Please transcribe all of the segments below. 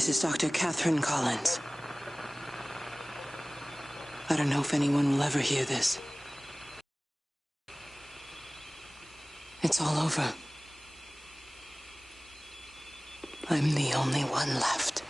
This is Dr. Catherine Collins. I don't know if anyone will ever hear this. It's all over. I'm the only one left.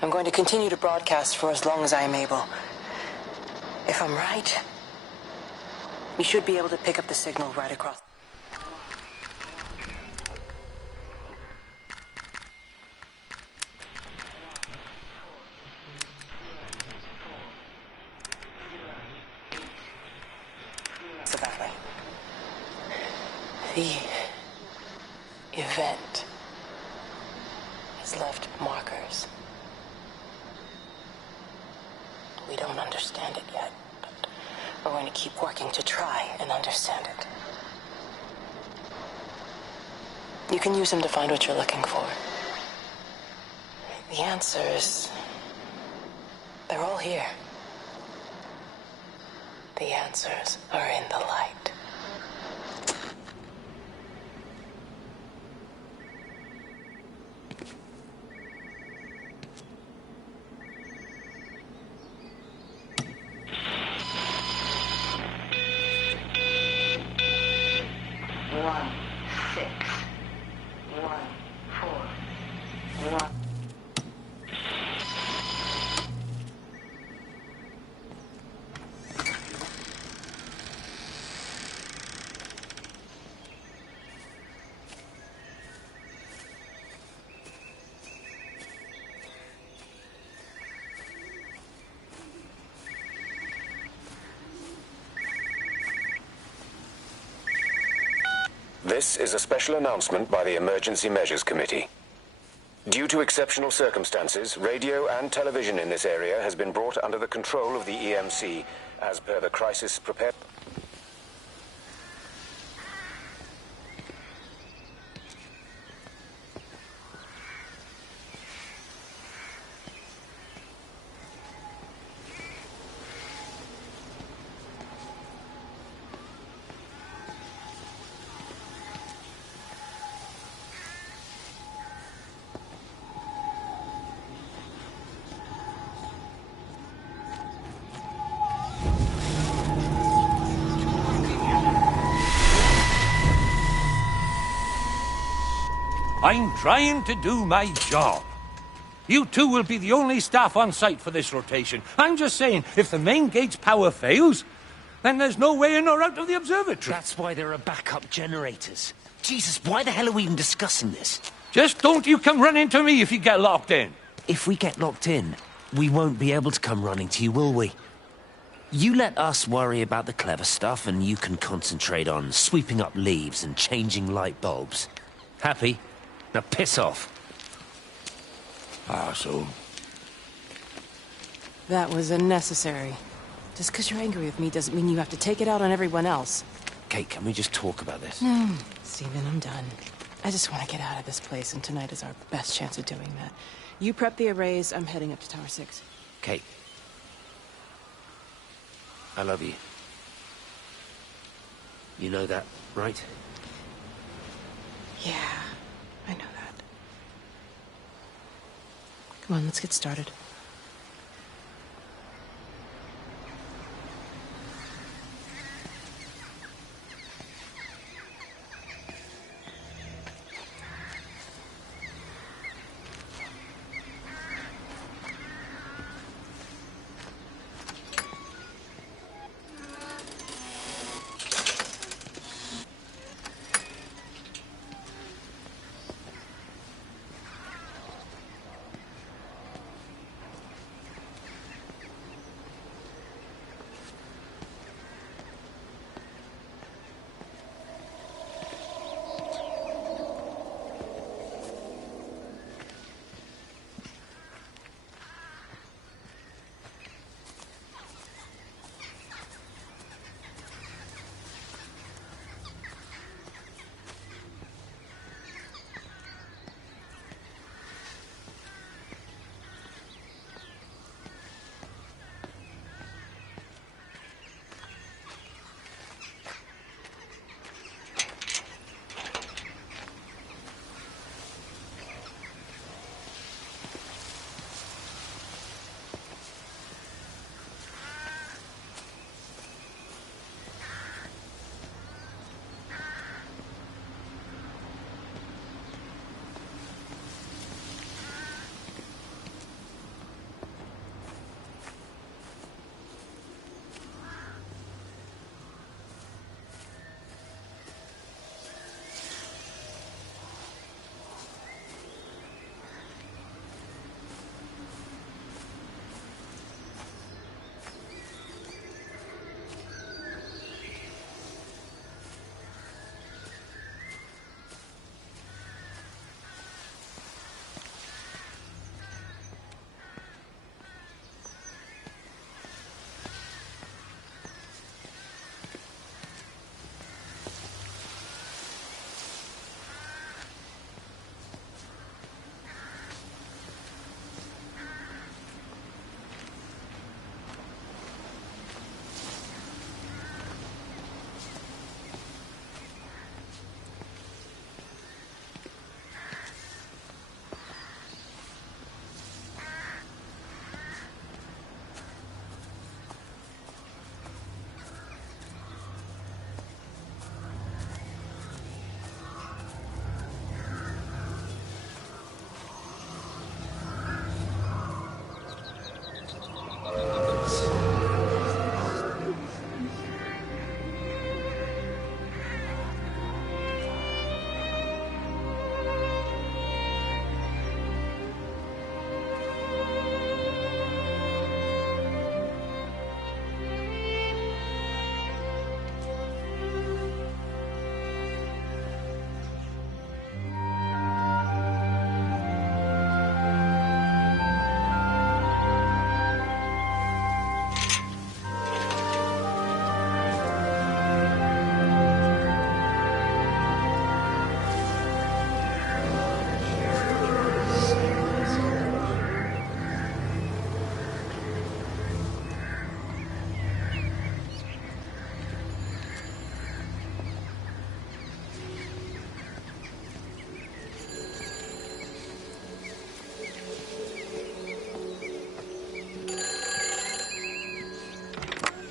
I'm going to continue to broadcast for as long as I am able. If I'm right, you should be able to pick up the signal right across. The valley. The event has left markers. We don't understand it yet, but we're going to keep working to try and understand it. You can use them to find what you're looking for. The answers, they're all here. The answers are in the light. This is a special announcement by the Emergency Measures Committee. Due to exceptional circumstances, radio and television in this area has been brought under the control of the EMC as per the crisis prepared. I'm trying to do my job. You two will be the only staff on site for this rotation. I'm just saying, if the main gate's power fails, then there's no way in or out of the observatory. That's why there are backup generators. Jesus, why the hell are we even discussing this? Just don't you come running to me if you get locked in. If we get locked in, we won't be able to come running to you, will we? You let us worry about the clever stuff, and you can concentrate on sweeping up leaves and changing light bulbs. Happy? Now piss off. Arsehole. That was unnecessary. Just because you're angry with me doesn't mean you have to take it out on everyone else. Kate, can we just talk about this? No, Stephen, I'm done. I just want to get out of this place, and tonight is our best chance of doing that. You prep the arrays, I'm heading up to Tower 6. Kate. I love you. You know that, right? Yeah, I know that. Come on, let's get started.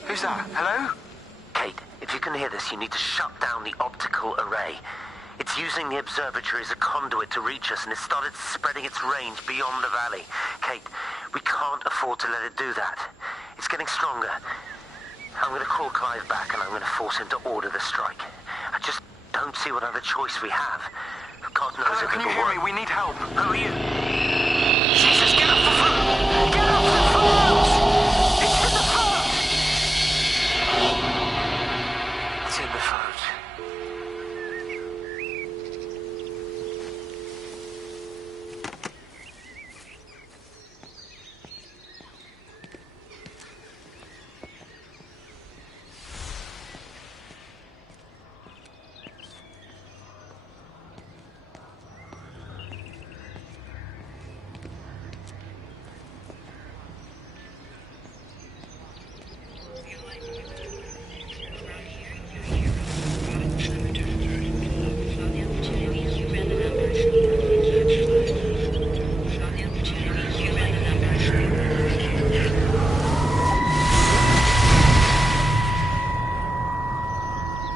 Who's that? Hello? Kate, if you can hear this, you need to shut down the optical array. It's using the observatory as a conduit to reach us, and it's started spreading its range beyond the valley. Kate, we can't afford to let it do that. It's getting stronger. I'm going to call Clive back, and I'm going to force him to order the strike. I just don't see what other choice we have. God knows Hello, if can it'll you hear work. me? We need help. Who are you? Jesus, get off the phone! Get off the phone! It's in the phone! It's in the phone.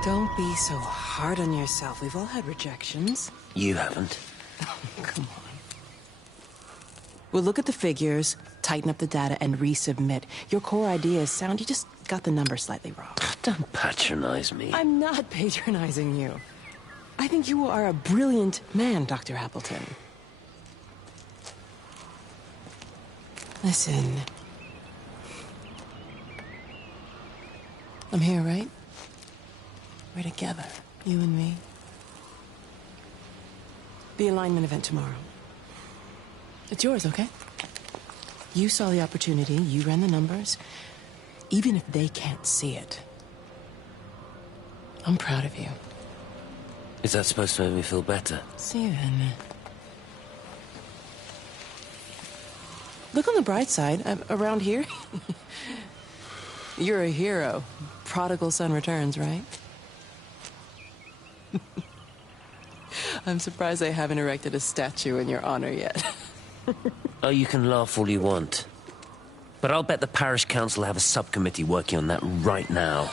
Don't be so hard on yourself. We've all had rejections. You haven't. Come on. We'll look at the figures, tighten up the data, and resubmit. Your core idea is sound, you just got the number slightly wrong. Don't patronize me. I'm not patronizing you. I think you are a brilliant man, Dr. Appleton. Listen. I'm here, right? We're together, you and me. The alignment event tomorrow. It's yours, okay? You saw the opportunity, you ran the numbers. Even if they can't see it, I'm proud of you. Is that supposed to make me feel better? Steven. Look on the bright side. Around here, you're a hero. Prodigal son returns, right? I'm surprised they haven't erected a statue in your honor yet. Oh, you can laugh all you want. But I'll bet the parish council have a subcommittee working on that right now.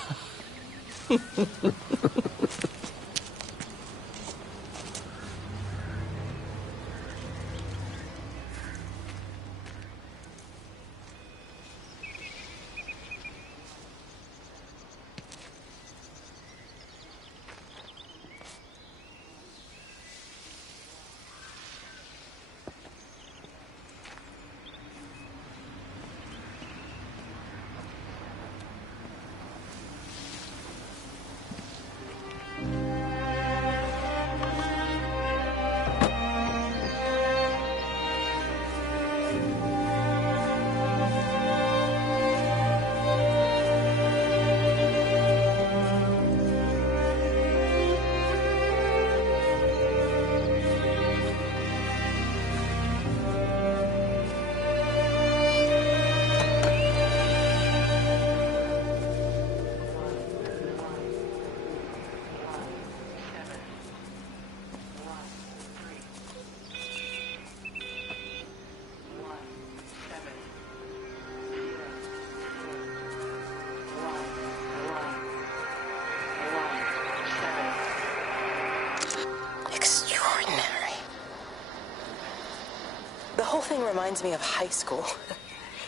The whole thing reminds me of high school.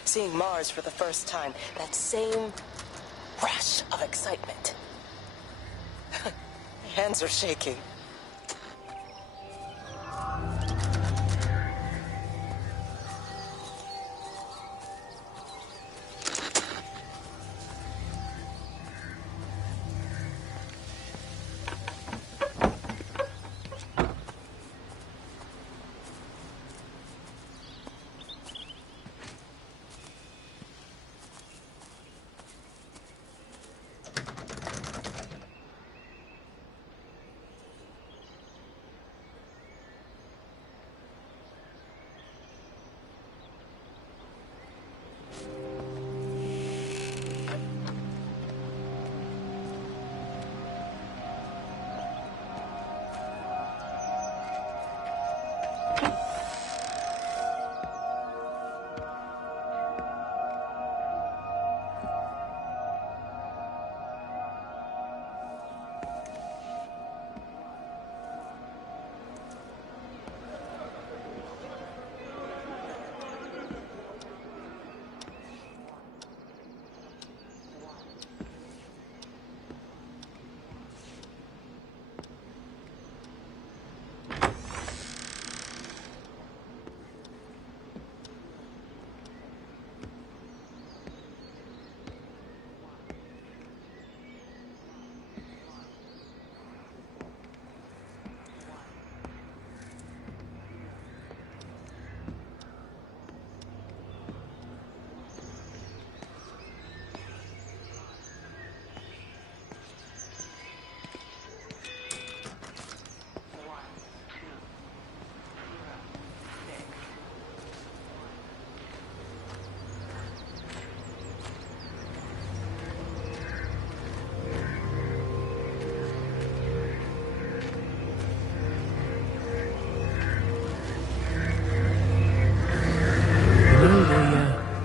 Seeing Mars for the first time. That same rush of excitement. My hands are shaking.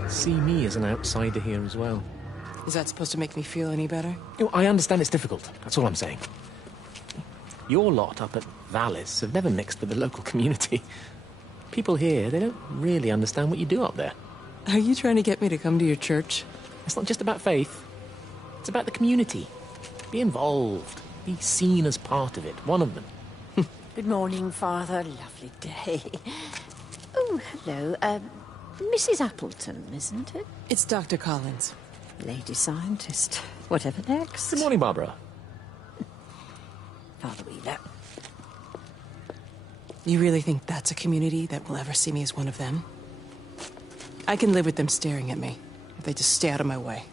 See me as an outsider here as well. Is that supposed to make me feel any better? You know, I understand it's difficult. That's all I'm saying. Your lot up at Vallis have never mixed with the local community. People here, they don't really understand what you do up there. Are you trying to get me to come to your church? It's not just about faith. It's about the community. Be involved. Be seen as part of it. One of them. Good morning, Father. Lovely day. Oh, hello. Mrs. Appleton, isn't it? It's Dr. Collins. Lady scientist. Whatever next. Good morning, Barbara. Father Wheeler. You really think that's a community that will ever see me as one of them? I can live with them staring at me, if they just stay out of my way.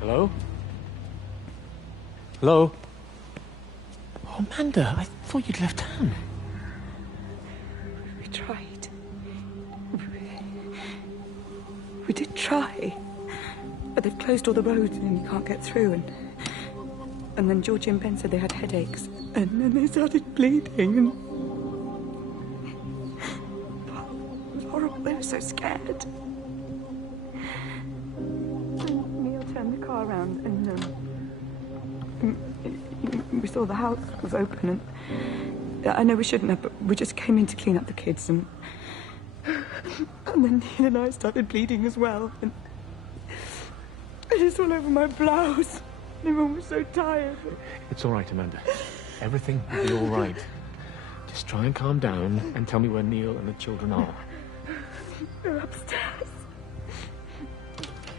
Hello? Hello? Oh, Amanda, I thought you'd left town. We tried. We did try. But they've closed all the roads and you can't get through. And then Georgie and Ben said they had headaches. And then they started bleeding. And it was horrible. They were so scared. Neil turned the car around and we saw the house was open. And I know we shouldn't have, but we just came in to clean up the kids. And then Neil and I started bleeding as well. And it's all over my blouse. Everyone was so tired. It's all right, Amanda. Everything will be all right. Just try and calm down and tell me where Neil and the children are. They're upstairs.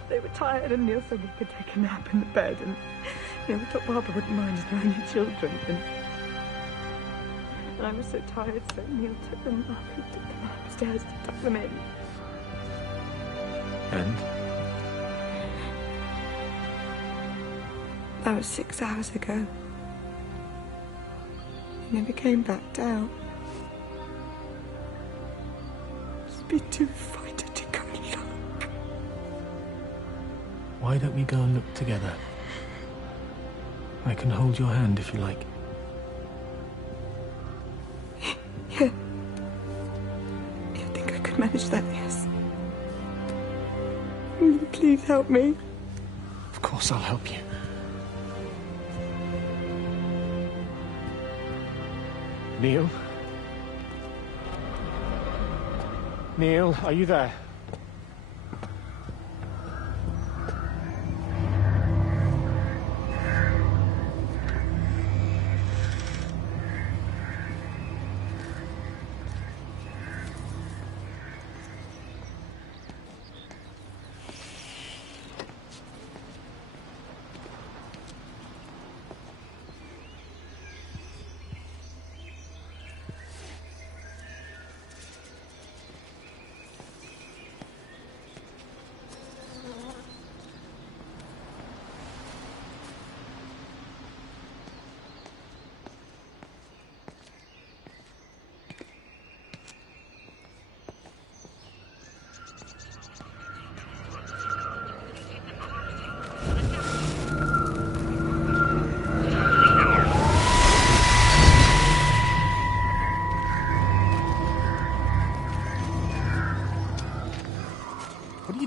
They were tired and Neil said we could take a nap in the bed. And we thought Barbara wouldn't mind as they're only children. And I was so tired, so Neil took them up and took them upstairs to tuck them in. And? That was 6 hours ago. He never came back down. Just be too frightened to go look. Why don't we go and look together? I can hold your hand if you like. Yeah. I think I could manage that, yes. Will you please help me? Of course I'll help you. Neil? Neil, are you there?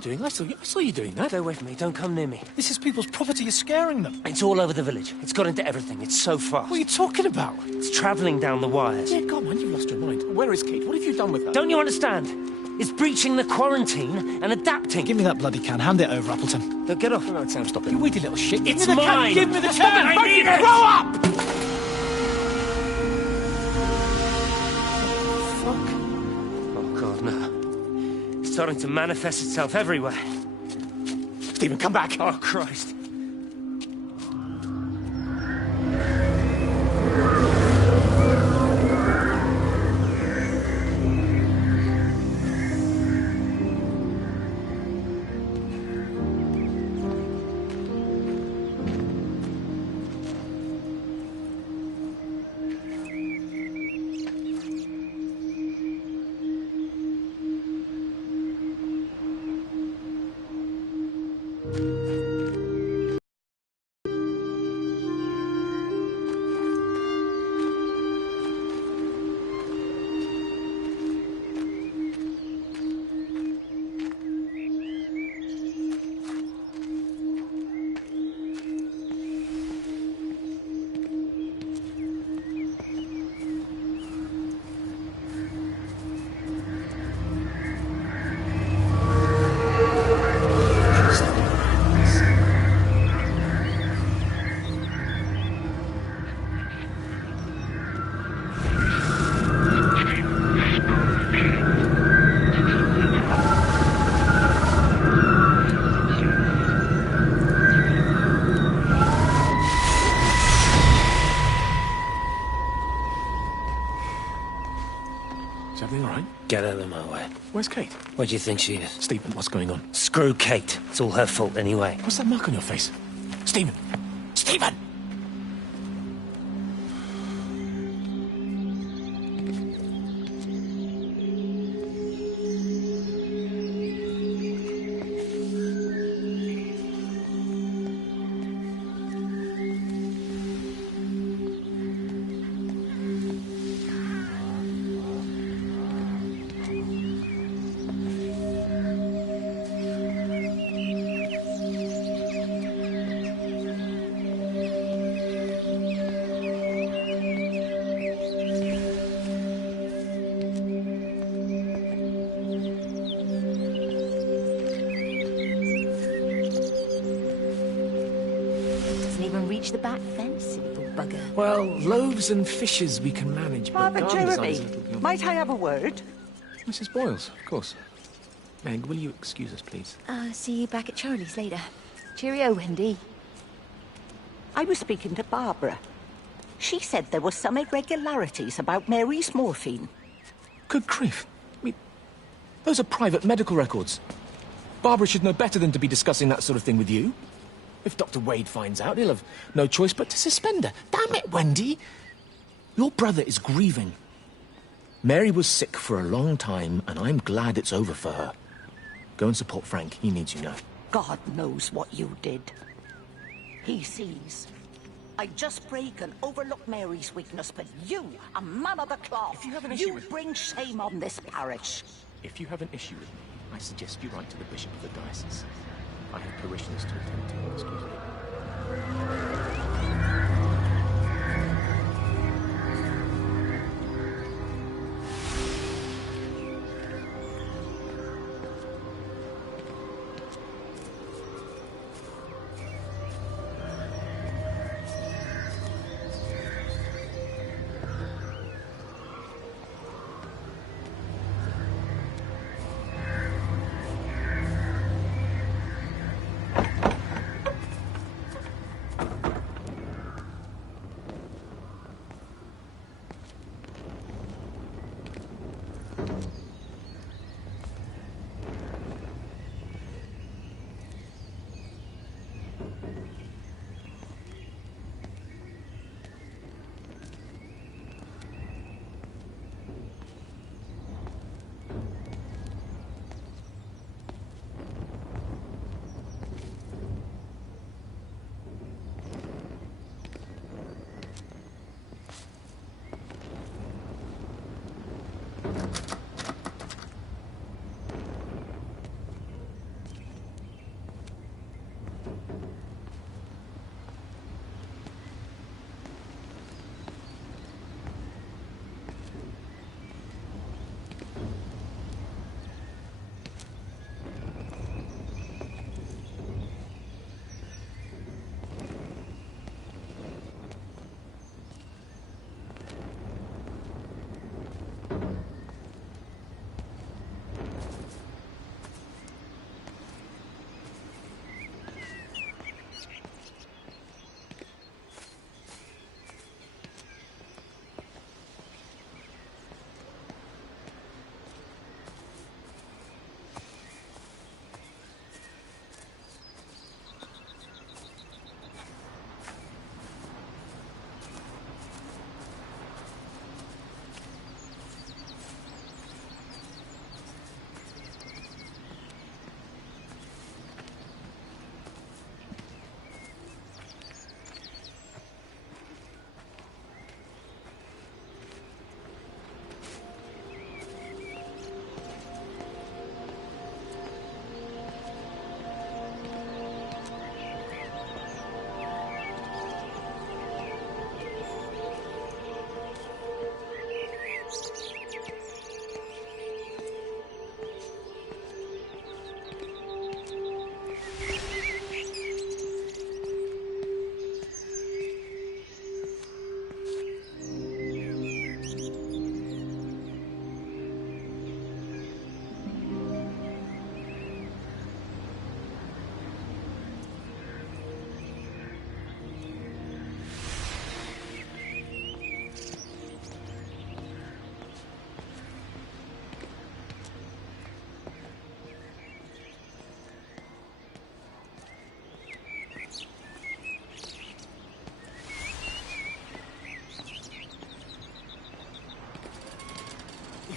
doing? I saw you doing that. Stay away from me. Don't come near me. This is people's property. You're scaring them. It's all over the village. It's got into everything. It's so fast. What are you talking about? It's travelling down the wires. Yeah, come on, you've lost your mind. Where is Kate? What have you done with her? Don't you understand? It's breaching the quarantine and adapting. Give me that bloody can. Hand it over, Appleton. No, get off. No, Sam, stop it. You weedy little shit. It's Give me the mine. can. Give me the can. I need it. Grow up! Fuck. Oh, God, no. It's starting to manifest itself everywhere. Stephen, come back. Oh, Christ. Is everything all right? Get out of my way. Where's Kate? Where do you think she is? Stephen, what's going on? Screw Kate. It's all her fault anyway. What's that mark on your face? Stephen! Stephen! The back fence, you little bugger. Well, loaves and fishes we can manage, but Father garden Jeremy, design's a little beyond- might I have a word? Mrs. Boyles, of course. Meg, will you excuse us, please? See you back at Charlie's later. Cheerio, Wendy. I was speaking to Barbara. She said there were some irregularities about Mary's morphine. Good grief. I mean, those are private medical records. Barbara should know better than to be discussing that sort of thing with you. If Dr. Wade finds out, he'll have no choice but to suspend her. Damn it, Wendy! Your brother is grieving. Mary was sick for a long time, and I'm glad it's over for her. Go and support Frank. He needs you now. God knows what you did. He sees. I just break and overlook Mary's weakness, but you, a man of the cloth, If you have an issue you with- bring shame on this parish. If you have an issue with me, I suggest you write to the Bishop of the Diocese. I have parishioners to attend to, excuse me.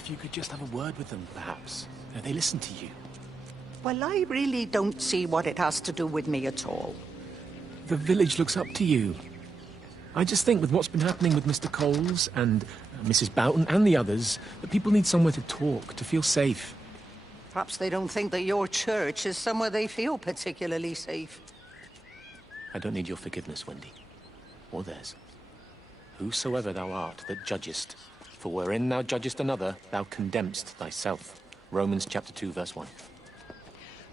if you could just have a word with them, perhaps. You know, they listen to you. Well, I really don't see what it has to do with me at all. The village looks up to you. I just think with what's been happening with Mr. Coles and Mrs. Boughton and the others, that people need somewhere to talk, to feel safe. Perhaps they don't think that your church is somewhere they feel particularly safe. I don't need your forgiveness, Wendy. Or theirs. Whosoever thou art that judgest, for wherein thou judgest another, thou condemnest thyself. Romans chapter 2, verse 1.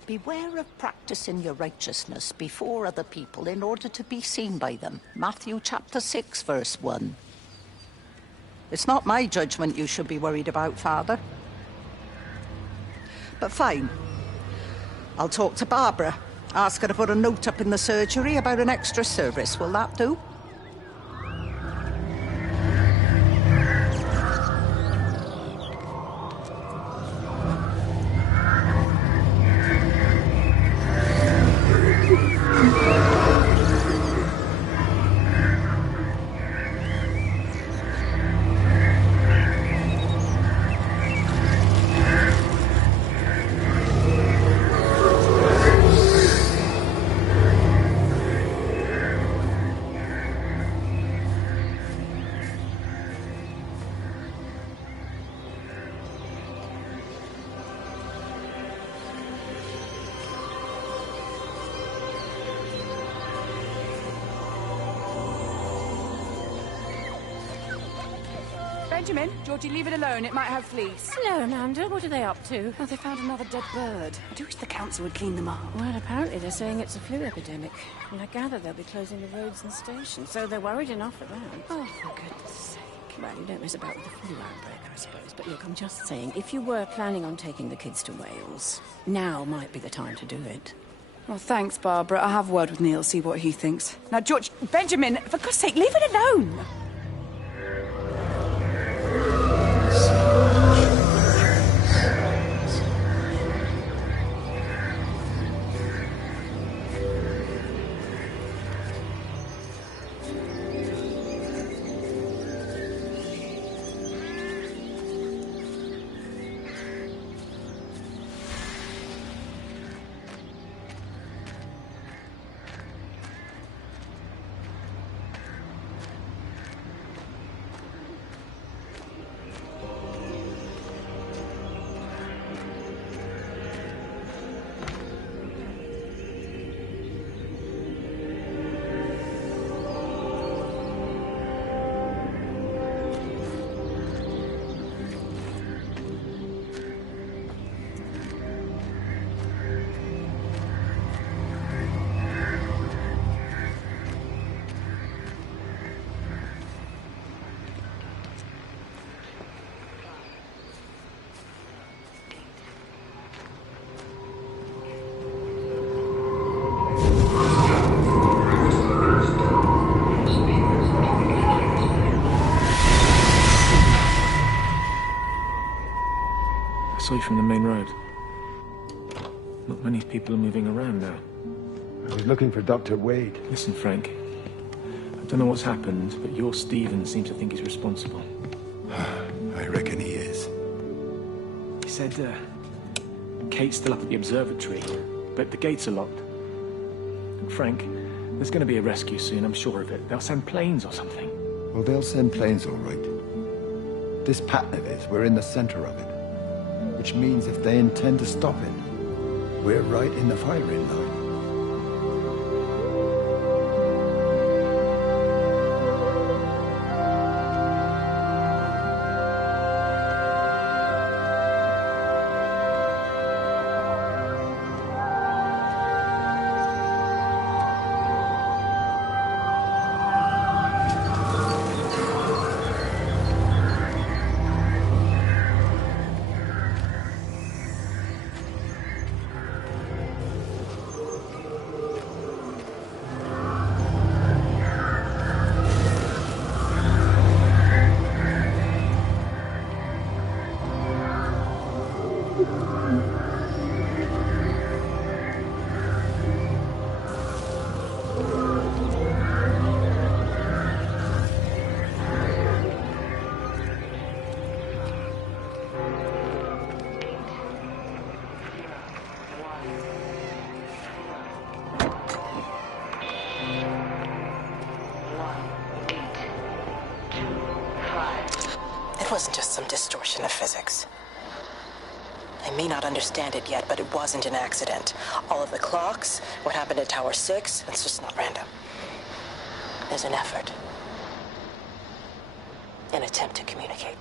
Beware of practicing your righteousness before other people in order to be seen by them. Matthew chapter 6, verse 1. It's not my judgment you should be worried about, Father. But fine. I'll talk to Barbara. Ask her to put a note up in the surgery about an extra service. Will that do? Benjamin, Georgie, leave it alone. It might have fleas. Hello, Amanda. What are they up to? Oh, they found another dead bird. I do wish the council would clean them up. Well, apparently they're saying it's a flu epidemic. And I gather they'll be closing the roads and stations, so they're worried enough for that. Oh, for goodness sake. Well, you don't mess about with the flu outbreak, I suppose. But look, I'm just saying, if you were planning on taking the kids to Wales, now might be the time to do it. Well, thanks, Barbara. I'll have a word with Neil, see what he thinks. Now, George, Benjamin, for God's sake, leave it alone. I saw you from the main road. Not many people are moving around now. I was looking for Dr. Wade. Listen, Frank. I don't know what's happened, but your Stephen seems to think he's responsible. I reckon he is. He said, Kate's still up at the observatory, but the gates are locked. And Frank, there's going to be a rescue soon, I'm sure of it. They'll send planes or something. Well, they'll send planes, all right. This pattern of it, we're in the center of it. Which means if they intend to stop it, we're right in the firing line. wasn't just some distortion of physics. I may not understand it yet, but it wasn't an accident. All of the clocks, what happened at Tower 6, it's just not random. There's an effort. An attempt to communicate.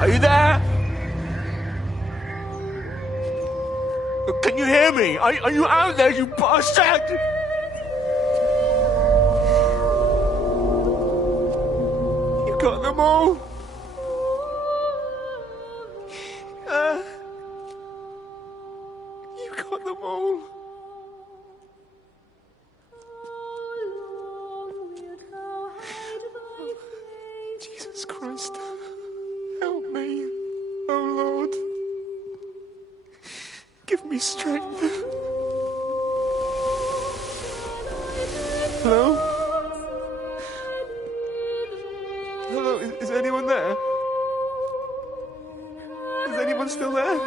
Are you there? Can you hear me? Are you out there, you bastard? You got them all? You got them all? Jesus Christ. Help me, oh Lord. Give me strength. Hello? Hello, is anyone there? Is anyone still there?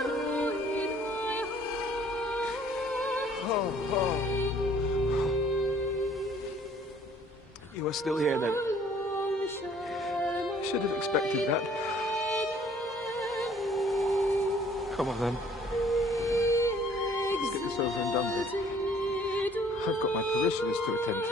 Oh. You are still here then? I should have expected that. Come on, then. Let's get this over and done with. I've got my parishioners to attend to.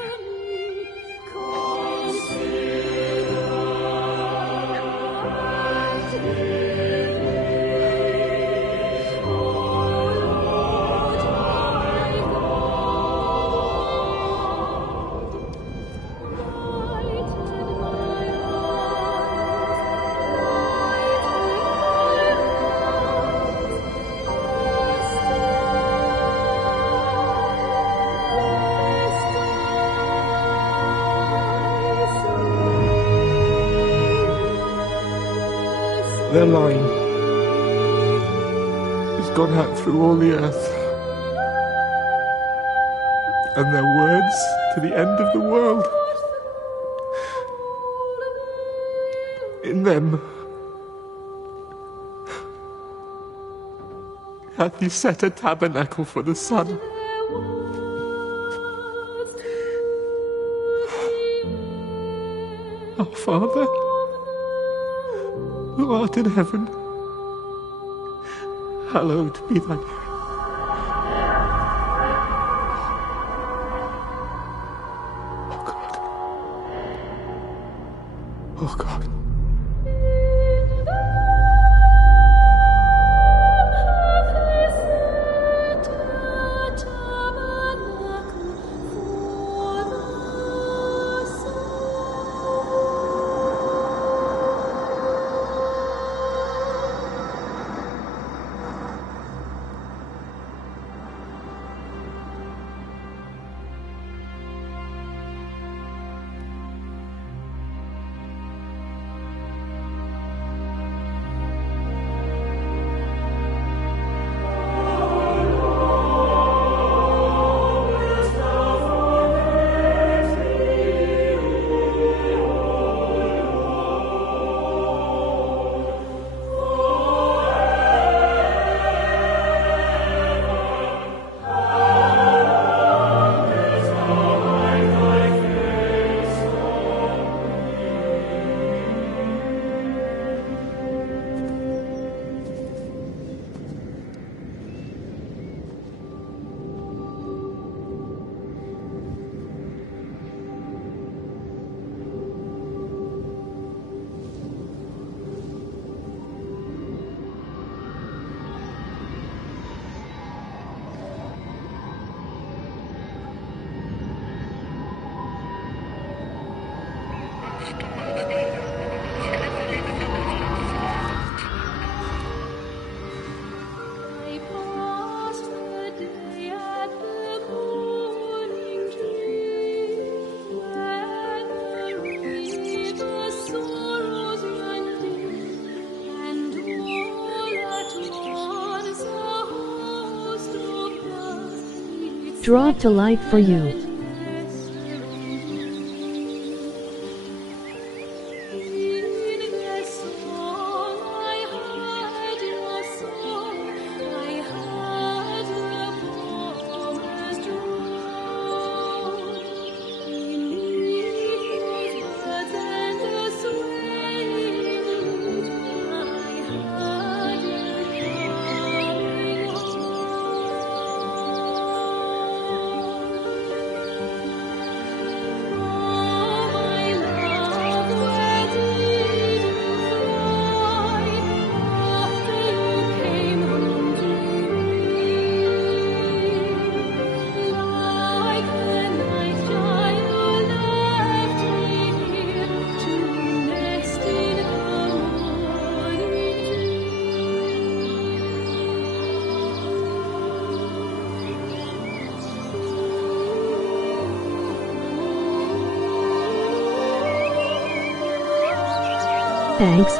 Their line has gone out through all the earth, and their words to the end of the world. In them hath he set a tabernacle for the sun. Our Father, who art in heaven, hallowed be thy name. Oh God. draw to life for you. Thanks.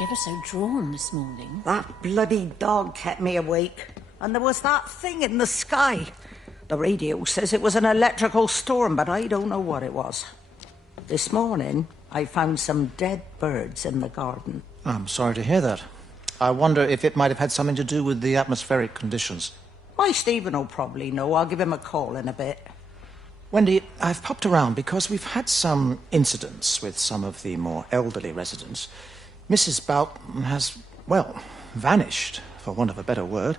Ever so drawn this morning. That bloody dog kept me awake. And there was that thing in the sky. The radio says it was an electrical storm, but I don't know what it was. This morning, I found some dead birds in the garden. I'm sorry to hear that. I wonder if it might have had something to do with the atmospheric conditions. My Stephen will probably know. I'll give him a call in a bit. Wendy, I've popped around because we've had some incidents with some of the more elderly residents. Mrs. Boughton has, well, vanished, for want of a better word.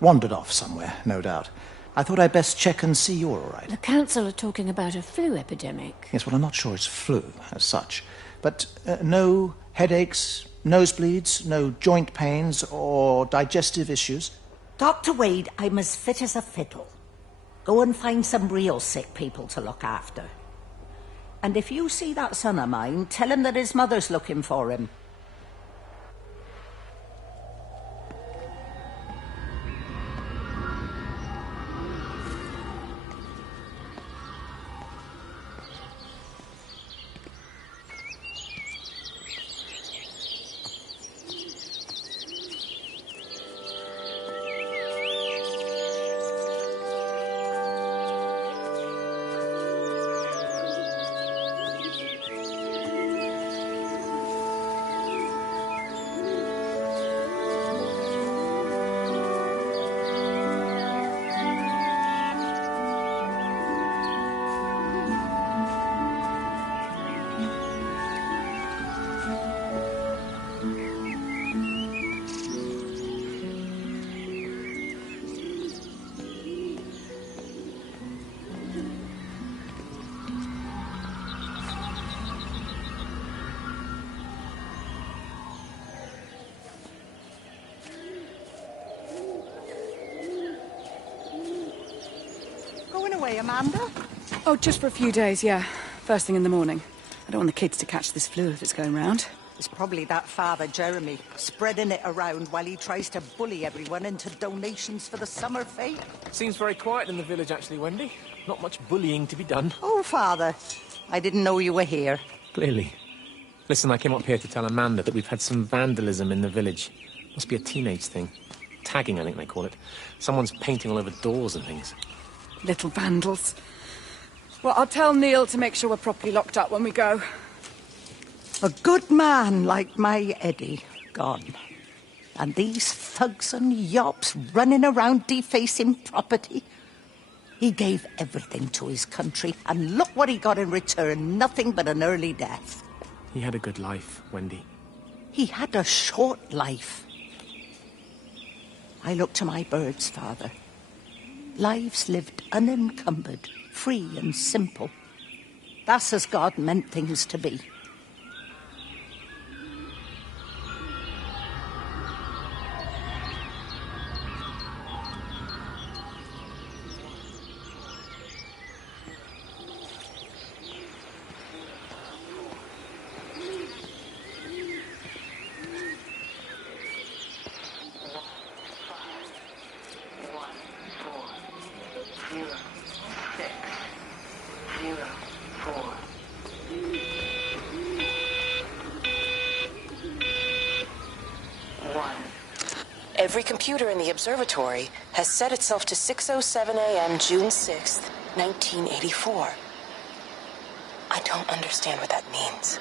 Wandered off somewhere, no doubt. I thought I'd best check and see you're all right. The council are talking about a flu epidemic. Yes, well, I'm not sure it's flu as such. But no headaches, nosebleeds, no joint pains or digestive issues? Dr. Wade, I'm as fit as a fiddle. Go and find some real sick people to look after. And if you see that son of mine, tell him that his mother's looking for him. Amanda? Oh, just for a few days, yeah. First thing in the morning. I don't want the kids to catch this flu if it's going round. It's probably that father, Jeremy, spreading it around while he tries to bully everyone into donations for the summer fete. Seems very quiet in the village, actually, Wendy. Not much bullying to be done. Oh, Father, I didn't know you were here. Clearly. Listen, I came up here to tell Amanda that we've had some vandalism in the village. Must be a teenage thing. Tagging, I think they call it. Someone's painting all over doors and things. Little vandals. Well, I'll tell Neil to make sure we're properly locked up when we go. A good man like my Eddie gone. And these thugs and yops running around defacing property. He gave everything to his country, and look what he got in return. Nothing but an early death. He had a good life, Wendy. He had a short life. I look to my birds, Father. Lives lived unencumbered, free and simple. That's as God meant things to be. Every computer in the observatory has set itself to 6:07 a.m. June 6th, 1984. I don't understand what that means.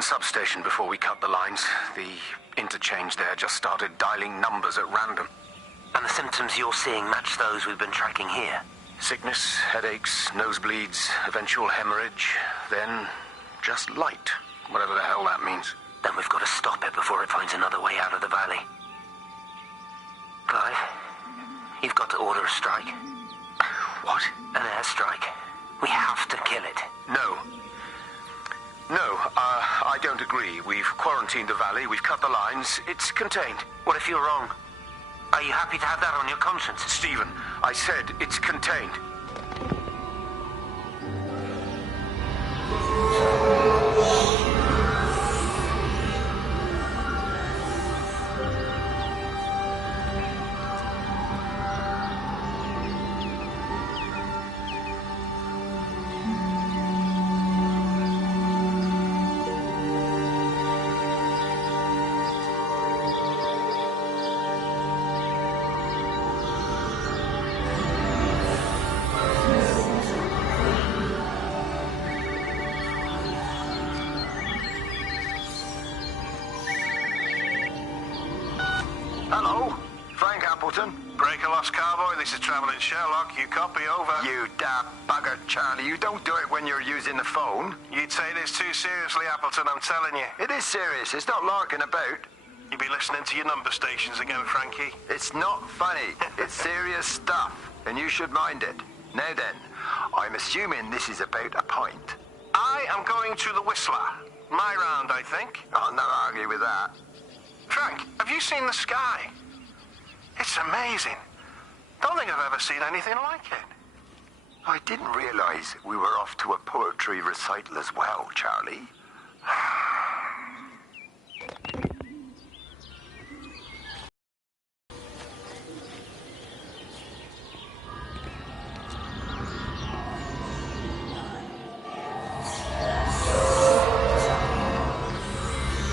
Substation before we cut the lines. The interchange there just started dialing numbers at random. And the symptoms you're seeing match those we've been tracking here? Sickness, headaches, nosebleeds, eventual hemorrhage, then just light, whatever the hell that means. Then we've got to stop it before it finds another way out of the valley. Clive, you've got to order a strike. What? An airstrike. We have to kill it. No, I don't agree. We've quarantined the valley, we've cut the lines, it's contained. What if you're wrong? Are you happy to have that on your conscience? Stephen, I said it's contained. Hello, Frank Appleton. Break a lost cowboy, this is Travelling Sherlock. You copy, over. You daft bugger, Charlie. You don't do it when you're using the phone. You'd say this too seriously, Appleton, I'm telling you. It is serious. It's not larking about. You be listening to your number stations again, Frankie. It's not funny. It's serious stuff, and you should mind it. Now then, I'm assuming this is about a pint. I am going to the Whistler. My round, I think. I'll not argue with that. Frank, have you seen the sky? It's amazing. Don't think I've ever seen anything like it. I didn't realize we were off to a poetry recital as well, Charlie.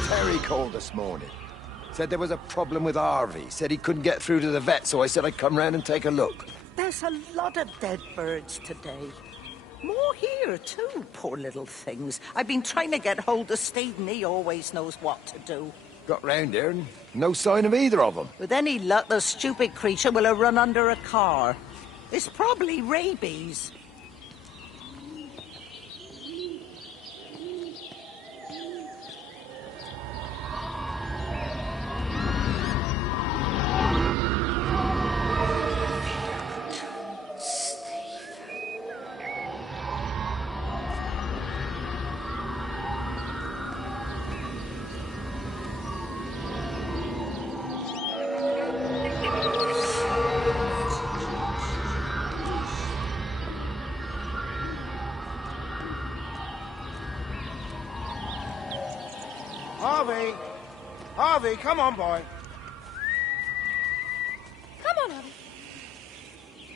Terry called this morning. Said there was a problem with Harvey. Said he couldn't get through to the vet, so I said I'd come round and take a look. There's a lot of dead birds today. More here, too, poor little things. I've been trying to get hold of Steve, and he always knows what to do. Got round here and no sign of either of them. With any luck, the stupid creature will have run under a car. It's probably rabies. Harvey, come on, boy. Come on, Harvey.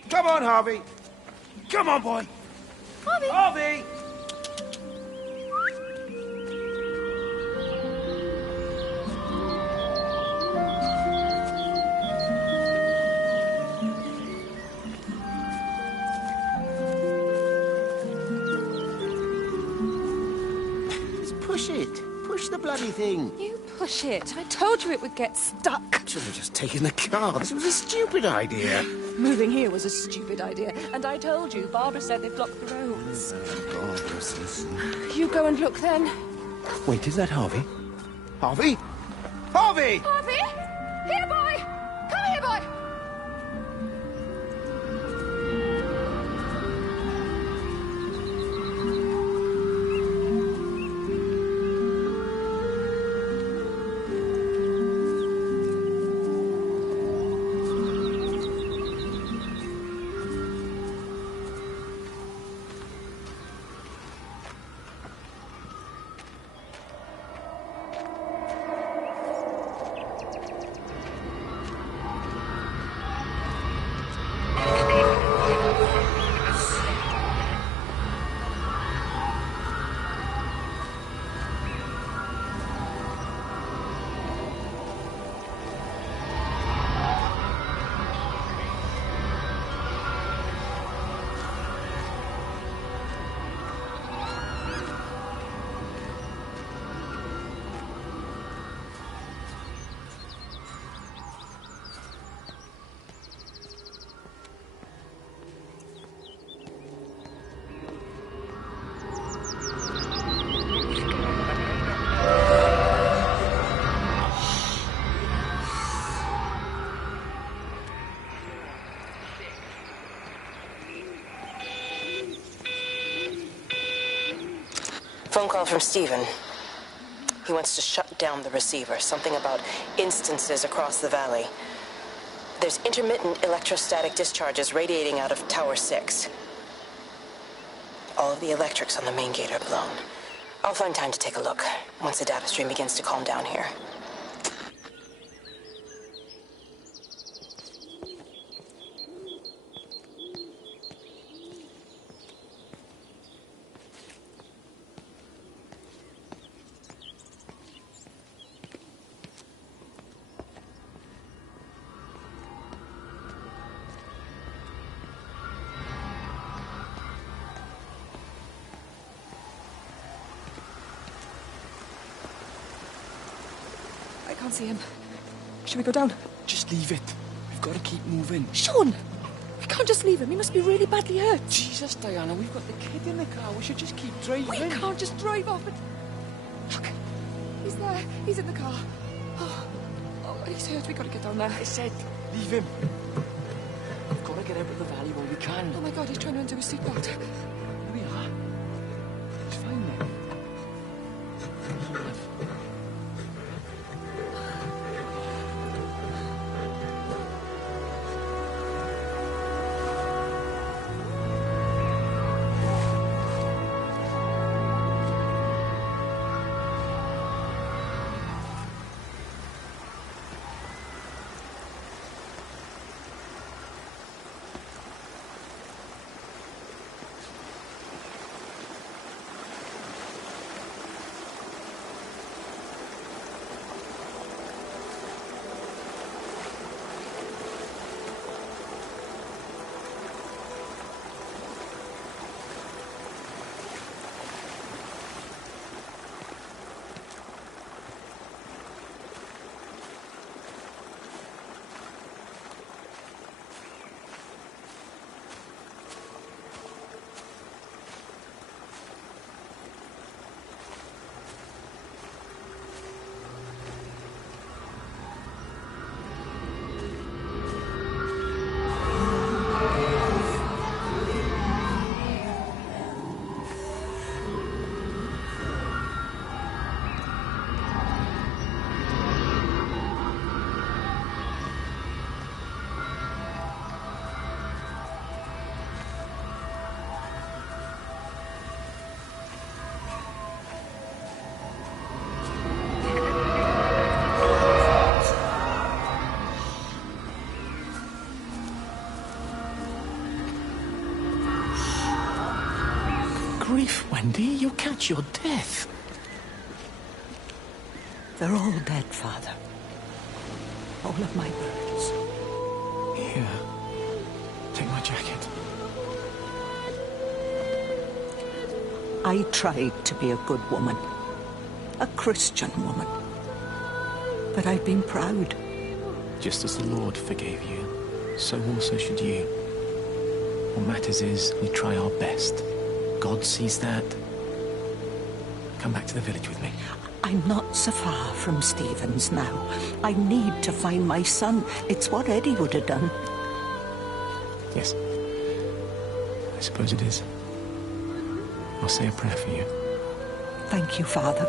Come on, Harvey. Come on, boy. Harvey! Harvey! Just push it. Push the bloody thing. You push it. I told you it would get stuck. Should have just taken the car. This was a stupid idea. Moving here was a stupid idea. And I told you, Barbara said they'd blocked the roads. Barbara, listen. You go and look then. Wait, is that Harvey? Harvey? Harvey! Harvey! Here, boy! Come here, boy! Phone call from Stephen. He wants to shut down the receiver. Something about instances across the valley. There's intermittent electrostatic discharges radiating out of Tower 6. All of the electrics on the main gate are blown. I'll find time to take a look once the data stream begins to calm down here. I can't see him. Should we go down? Just leave it. We've got to keep moving. Sean! We can't just leave him. He must be really badly hurt. Jesus, Diana, we've got the kid in the car. We should just keep driving. We can't just drive off and... Look, he's there. He's in the car. Oh, he's hurt. We've got to get down there. I said, leave him. We've got to get out of the valley while we can. Oh my God, he's trying to undo his seatbelt. Here we are. It's fine then. grief, Wendy. You'll catch your death. They're all dead, Father. All of my birds. Here. Take my jacket. I tried to be a good woman. A Christian woman. But I've been proud. Just as the Lord forgave you, so also should you. What matters is we try our best. God sees that. Come back to the village with me. I'm not so far from Stevens now. I need to find my son. It's what Eddie would have done. Yes. I suppose it is. I'll say a prayer for you. Thank you, Father.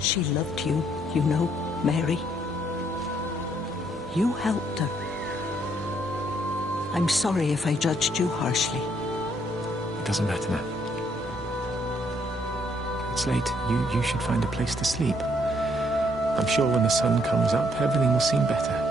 She loved you, you know, Mary. You helped her. I'm sorry if I judged you harshly. It doesn't matter now. It's late. You should find a place to sleep. I'm sure when the sun comes up, everything will seem better.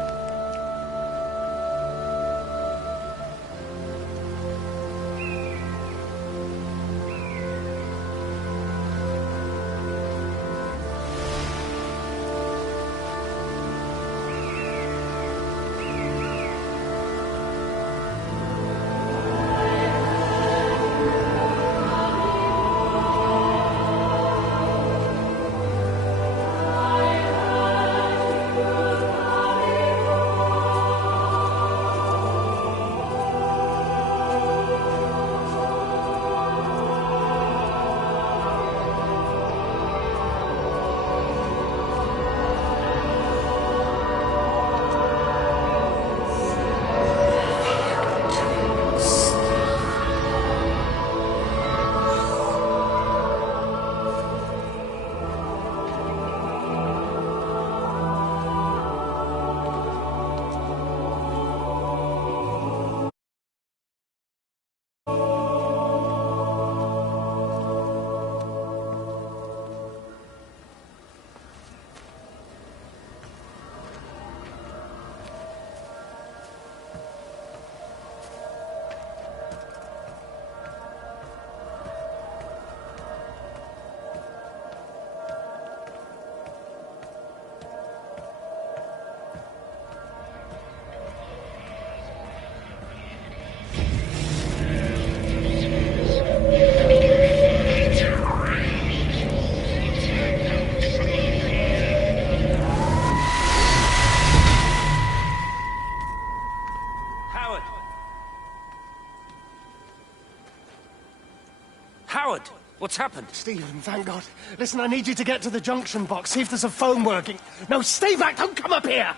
Howard, what's happened? Stephen, thank God. Listen, I need you to get to the junction box, see if there's a phone working. No, stay back, don't come up here!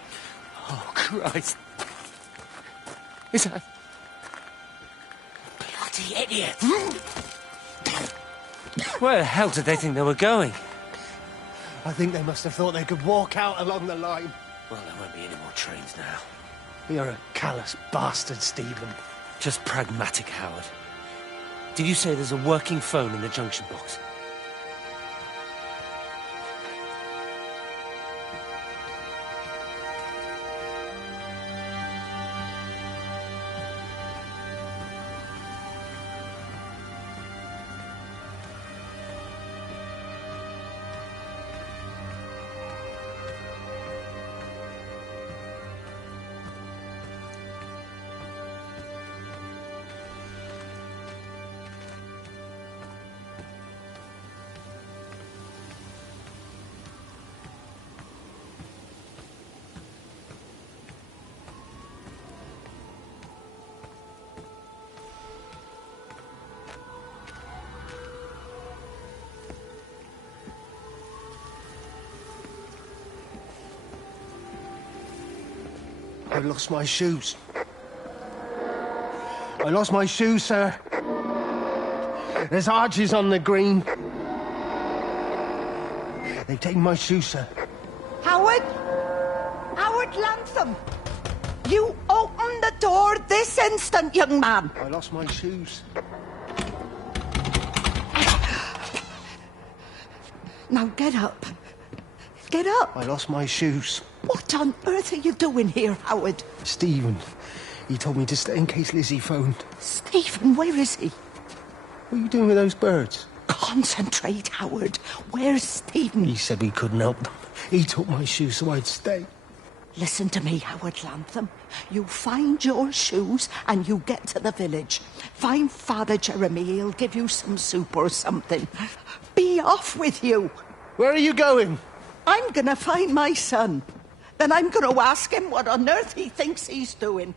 Oh, Christ. Is that... Bloody idiot! Where the hell did they think they were going? I think they must have thought they could walk out along the line. Well, there won't be any more trains now. You're a callous bastard, Stephen. Just pragmatic, Howard. Did you say there's a working phone in the junction box? I lost my shoes. I lost my shoes, sir. There's arches on the green. They've taken my shoes, sir. Howard? Howard Lantham! You open the door this instant, young man! I lost my shoes. Now get up. Get up! I lost my shoes. What on earth are you doing here, Howard? Stephen, He told me to stay in case Lizzie phoned. Stephen, where is he? What are you doing with those birds? Concentrate, Howard. Where's Stephen? He said we couldn't help them. He took my shoes so I'd stay. Listen to me, Howard Lantham. You find your shoes and you get to the village. Find Father Jeremy. He'll give you some soup or something. Be off with you. Where are you going? I'm gonna find my son. Then I'm gonna ask him what on earth he thinks he's doing.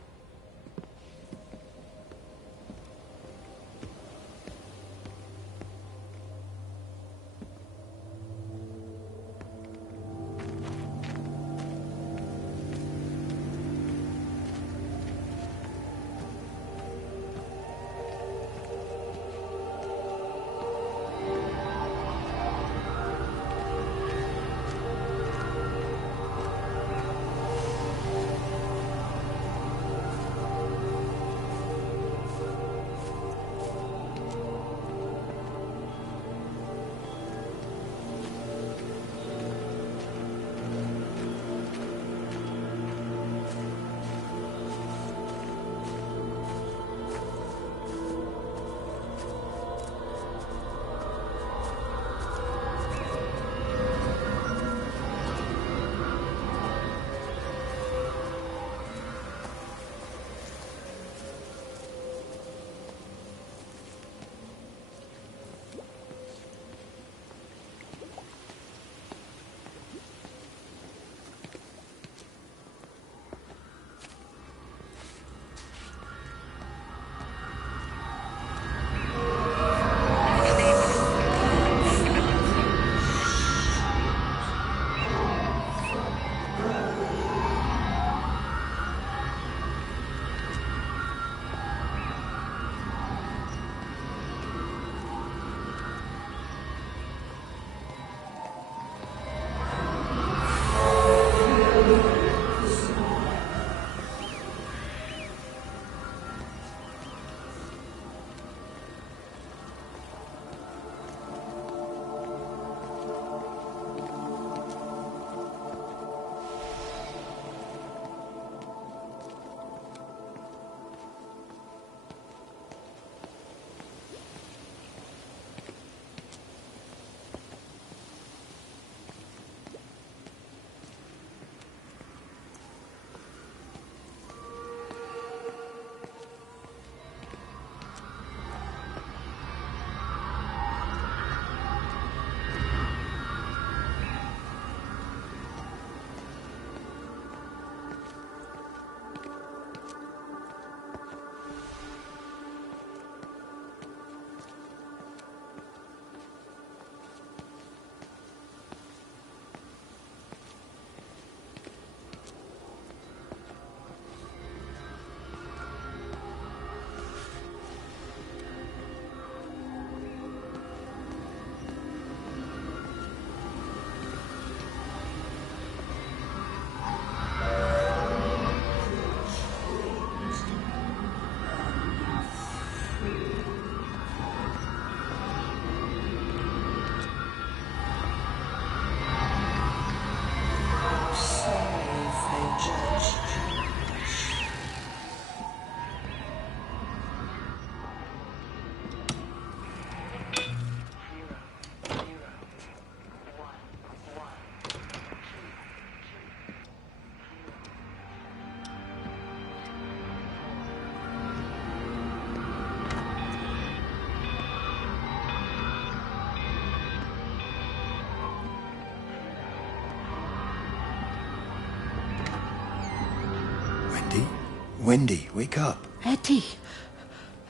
Wendy, wake up. Eddie,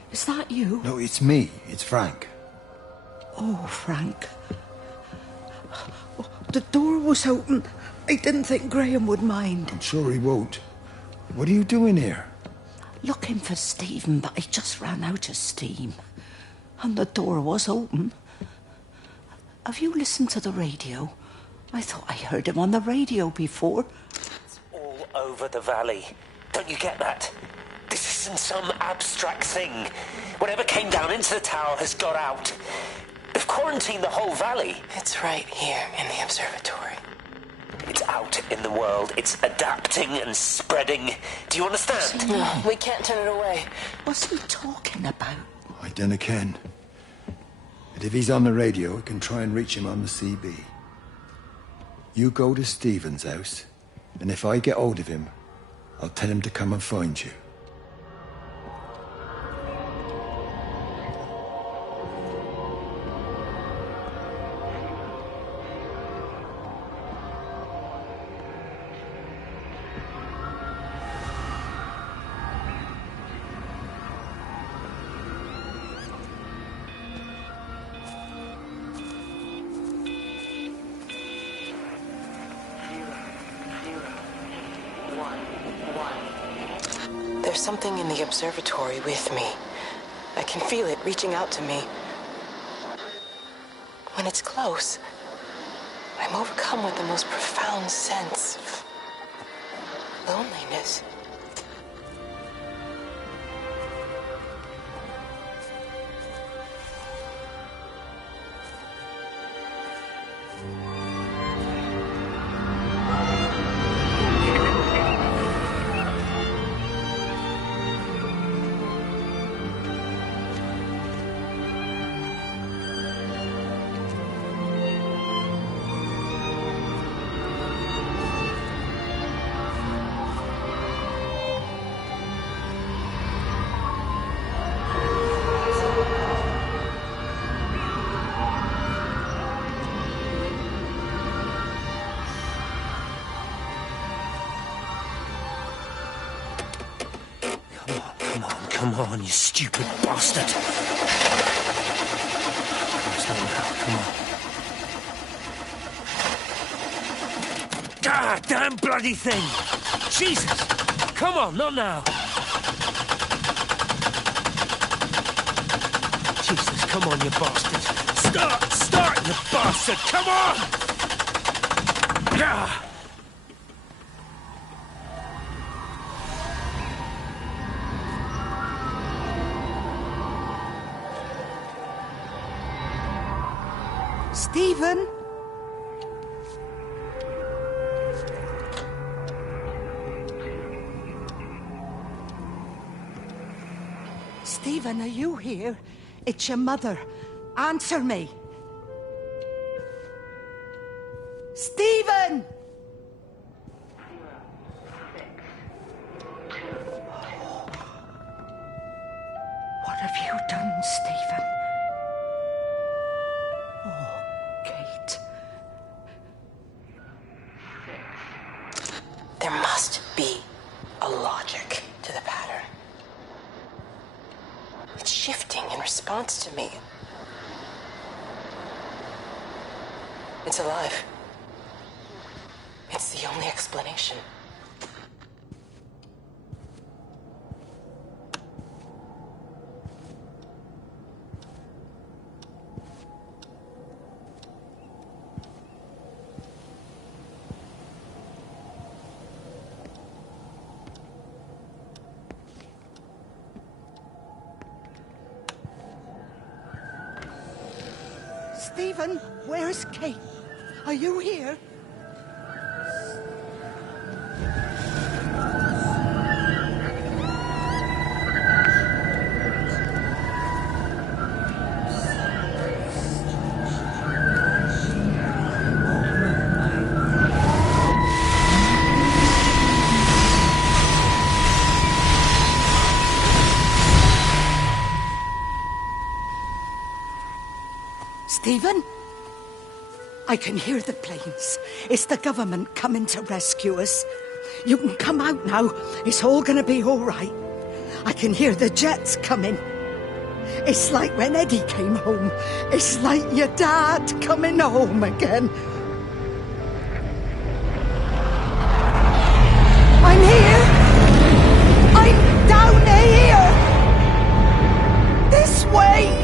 is that you? No, it's me. It's Frank. Oh, Frank. The door was open. I didn't think Graham would mind. I'm sure he won't. What are you doing here? Looking for Stephen, but I just ran out of steam. And the door was open. Have you listened to the radio? I thought I heard him on the radio before. It's all over the valley. Don't you get that? This isn't some abstract thing. Whatever came down into the tower has got out. They've quarantined the whole valley. It's right here in the observatory. It's out in the world. It's adapting and spreading. Do you understand? No, we can't turn it away. What's he talking about? I dunno ken. But if he's on the radio, I can try and reach him on the CB. You go to Stephen's house, and if I get hold of him, I'll tell him to come and find you. There's something in the observatory with me. I can feel it reaching out to me. When it's close, I'm overcome with the most profound sense of loneliness. Come on, you stupid bastard. Come on. Ah, damn bloody thing! Jesus! Come on, not now! Jesus, come on, you bastard! Start, you bastard! Come on! Ah! Stephen? Stephen, are you here? It's your mother. Answer me. Stephen! What have you done, Stephen? Oh, Kate. There must be a logic to the pattern. It's shifting in response to me. It's alive. It's the only explanation. Stephen, where's Kate? Are you here? Stephen? I can hear the planes. It's the government coming to rescue us. You can come out now. It's all gonna be all right. I can hear the jets coming. It's like when Eddie came home. It's like your dad coming home again. I'm here. I'm down here. This way.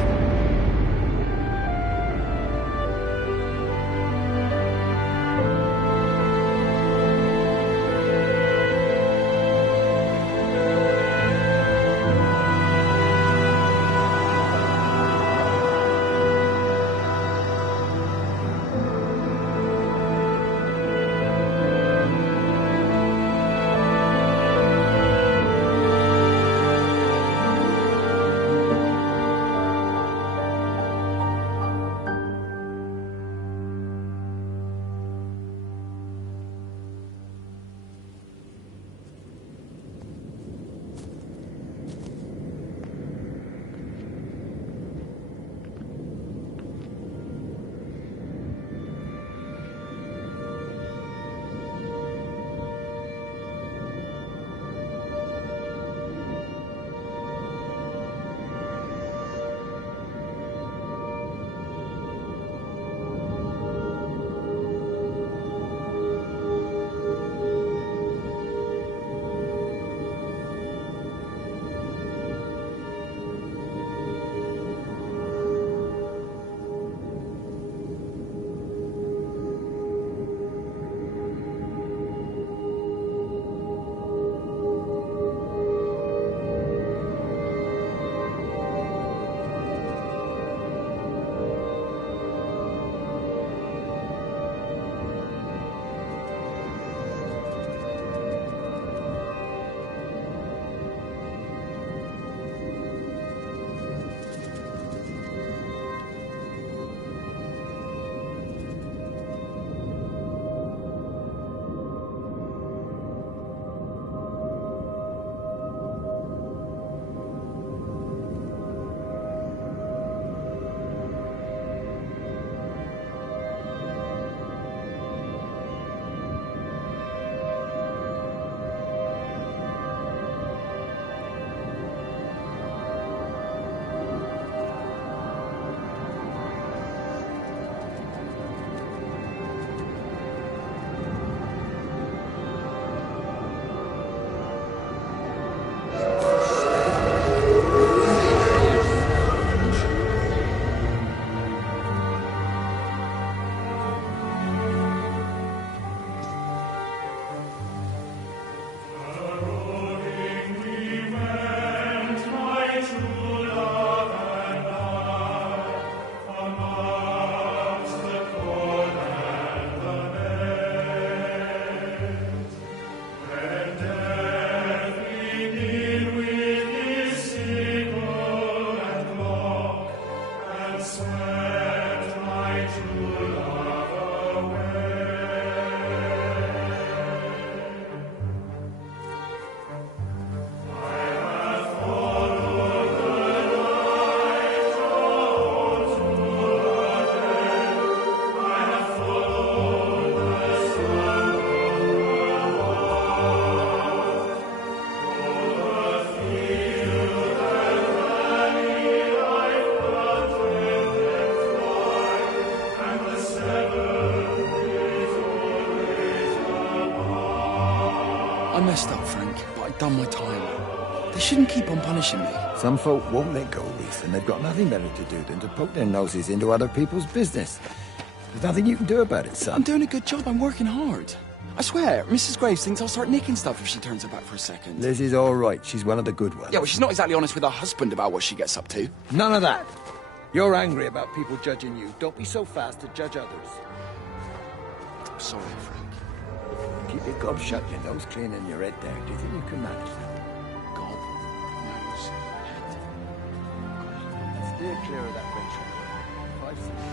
messed up, Frank, but I'd done my time. They shouldn't keep on punishing me. Some folk won't let go, Reese, and they've got nothing better to do than to poke their noses into other people's business. There's nothing you can do about it, son. I'm doing a good job. I'm working hard. I swear, Mrs. Graves thinks I'll start nicking stuff if she turns her back for a second. Liz is all right. She's one of the good ones. Yeah, well, she's not exactly honest with her husband about what she gets up to. None of that. You're angry about people judging you. Don't be so fast to judge others. I'm sorry, Frank. Keep your gob shut, your nose clean, and your head there. Do you think you can manage that? Gob, nose, head. Let's steer clear of that Rachel. 5 seconds.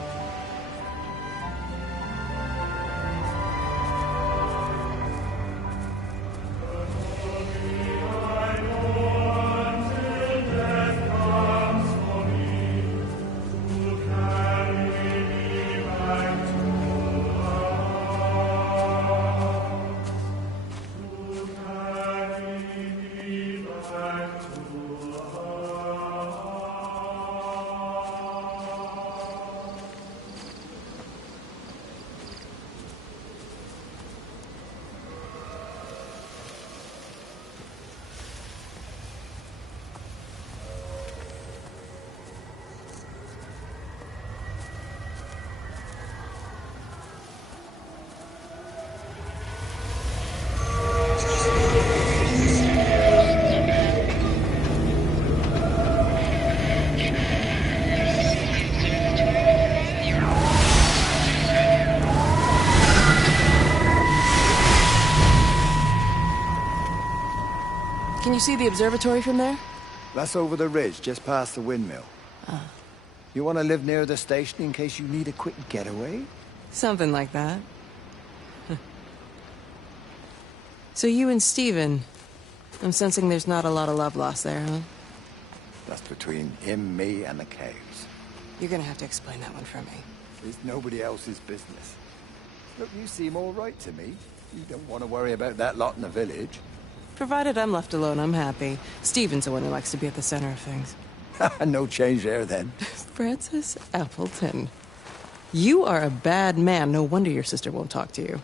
Can you see the observatory from there? That's over the ridge, just past the windmill. Ah. You want to live near the station in case you need a quick getaway? Something like that. So you and Stephen, I'm sensing there's not a lot of love lost there, huh? That's between him, me, and the caves. You're gonna have to explain that one for me. It's nobody else's business. Look, you seem all right to me. You don't want to worry about that lot in the village. Provided I'm left alone, I'm happy. Stephen's the one who likes to be at the center of things. No change there, then. Francis Appleton. You are a bad man. No wonder your sister won't talk to you.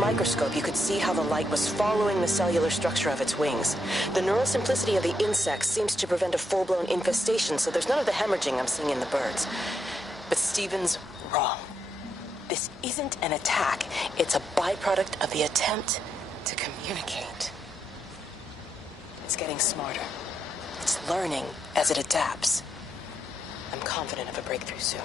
Microscope, you could see how the light was following the cellular structure of its wings. The neural simplicity of the insects seems to prevent a full-blown infestation, so there's none of the hemorrhaging I'm seeing in the birds. But Stephen's wrong. This isn't an attack. It's a byproduct of the attempt to communicate. It's getting smarter. It's learning as it adapts. I'm confident of a breakthrough soon.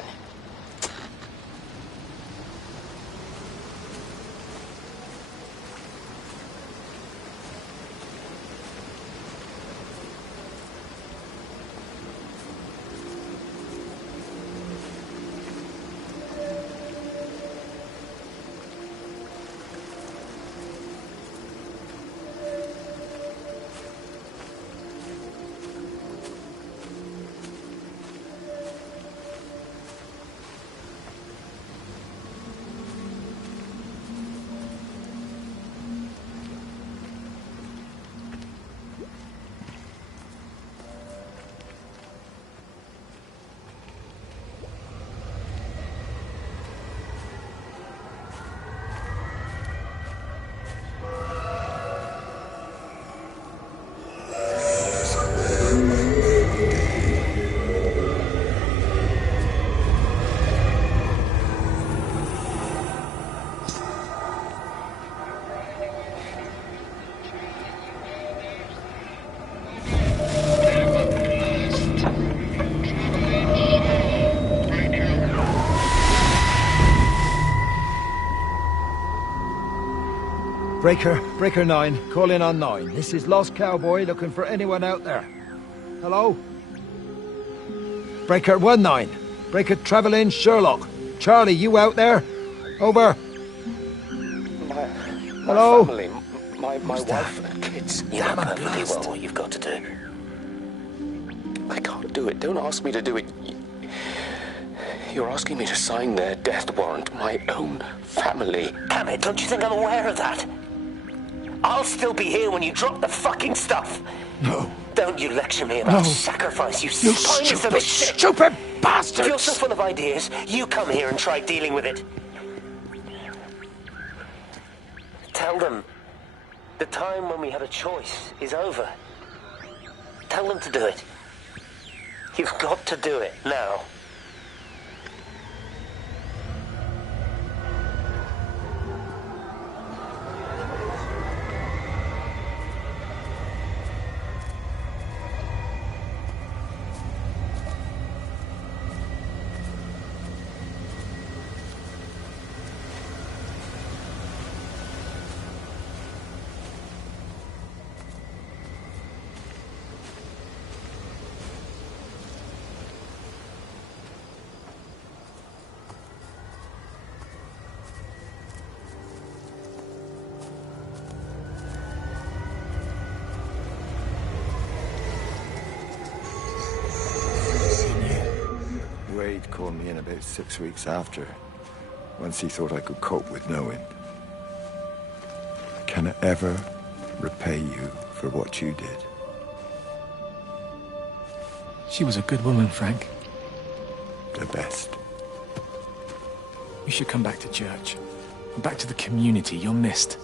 Breaker 9, call in on 9. This is Lost Cowboy looking for anyone out there. Hello? Breaker 19. Breaker Travelin' Sherlock. Charlie, you out there? Over. Hello? My family, my wife and kids. You know perfectly well what you've got to do. I can't do it. Don't ask me to do it. You're asking me to sign their death warrant. My own family. Damn it, don't you think I'm aware of that? I'll still be here when you drop the fucking stuff. No. Don't you lecture me about sacrifice, you spineless little shit. Stupid bastards! If you're so full of ideas, you come here and try dealing with it. Tell them the time when we had a choice is over. Tell them to do it. You've got to do it now. Wade called me in about 6 weeks after, once he thought I could cope with knowing. Can I ever repay you for what you did? She was a good woman, Frank. The best. You should come back to church. Back to the community. You're missed.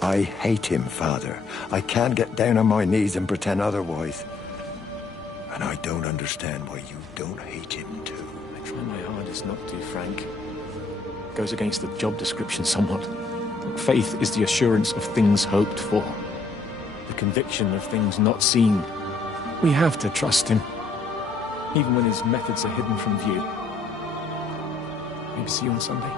I hate him, Father. I can't get down on my knees and pretend otherwise. And I don't understand why you don't hate him too. I try my hardest not to, Frank. Goes against the job description somewhat. Faith is the assurance of things hoped for. The conviction of things not seen. We have to trust him. Even when his methods are hidden from view. Maybe see you on Sunday.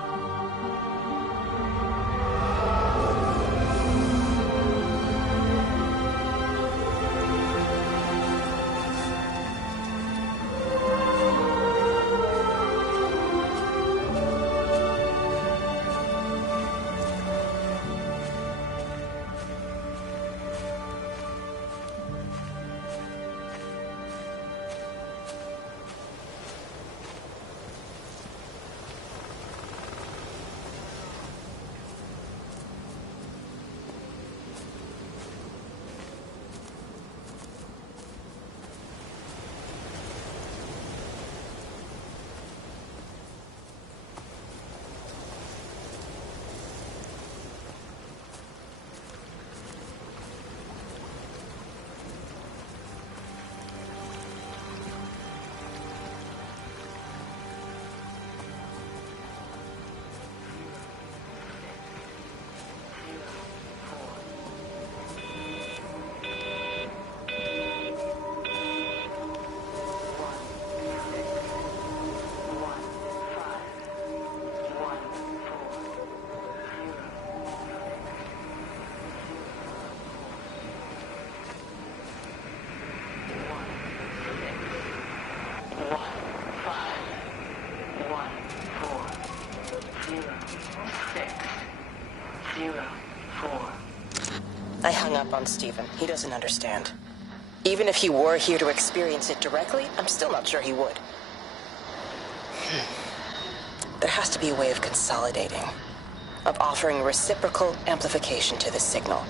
I hung up on Stephen. He doesn't understand. Even if he were here to experience it directly, I'm still not sure he would. There has to be a way of consolidating, of offering reciprocal amplification to this signal.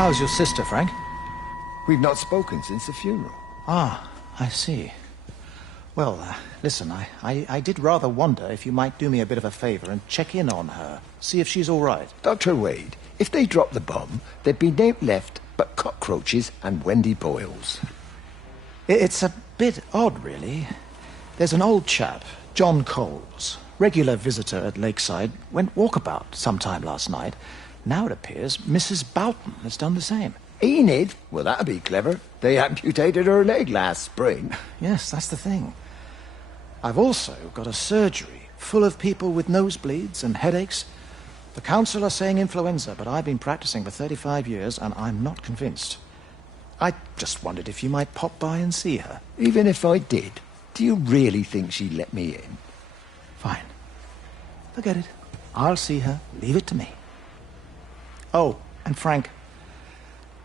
How's your sister, Frank? We've not spoken since the funeral. Ah, I see. Well, listen, I did rather wonder if you might do me a bit of a favor and check in on her, see if she's all right. Dr. Wade, if they dropped the bomb, there'd be no left but cockroaches and Wendy Boyles. It's a bit odd, really. There's an old chap, John Coles, regular visitor at Lakeside, went walkabout sometime last night. Now it appears Mrs. Boughton has done the same. Enid? Well, that'd be clever. They amputated her leg last spring. Yes, that's the thing. I've also got a surgery full of people with nosebleeds and headaches. The council are saying influenza, but I've been practicing for 35 years and I'm not convinced. I just wondered if you might pop by and see her. Even if I did, do you really think she'd let me in? Fine. Forget it. I'll see her. Leave it to me. Oh, and Frank,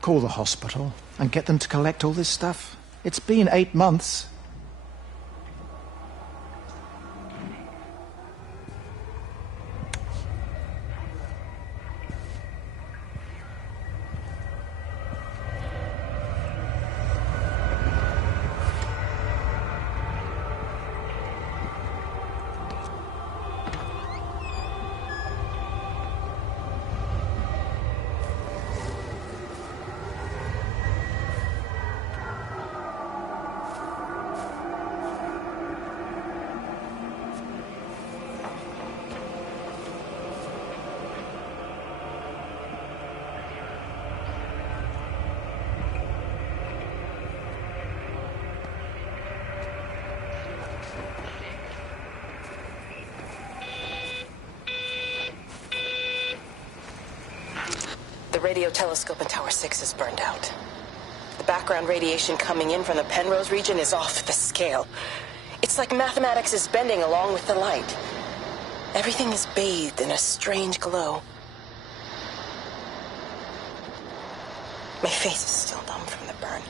call the hospital and get them to collect all this stuff. It's been 8 months. The radio telescope in Tower 6 is burned out. The background radiation coming in from the Penrose region is off the scale. It's like mathematics is bending along with the light. Everything is bathed in a strange glow. My face is still numb from the burn.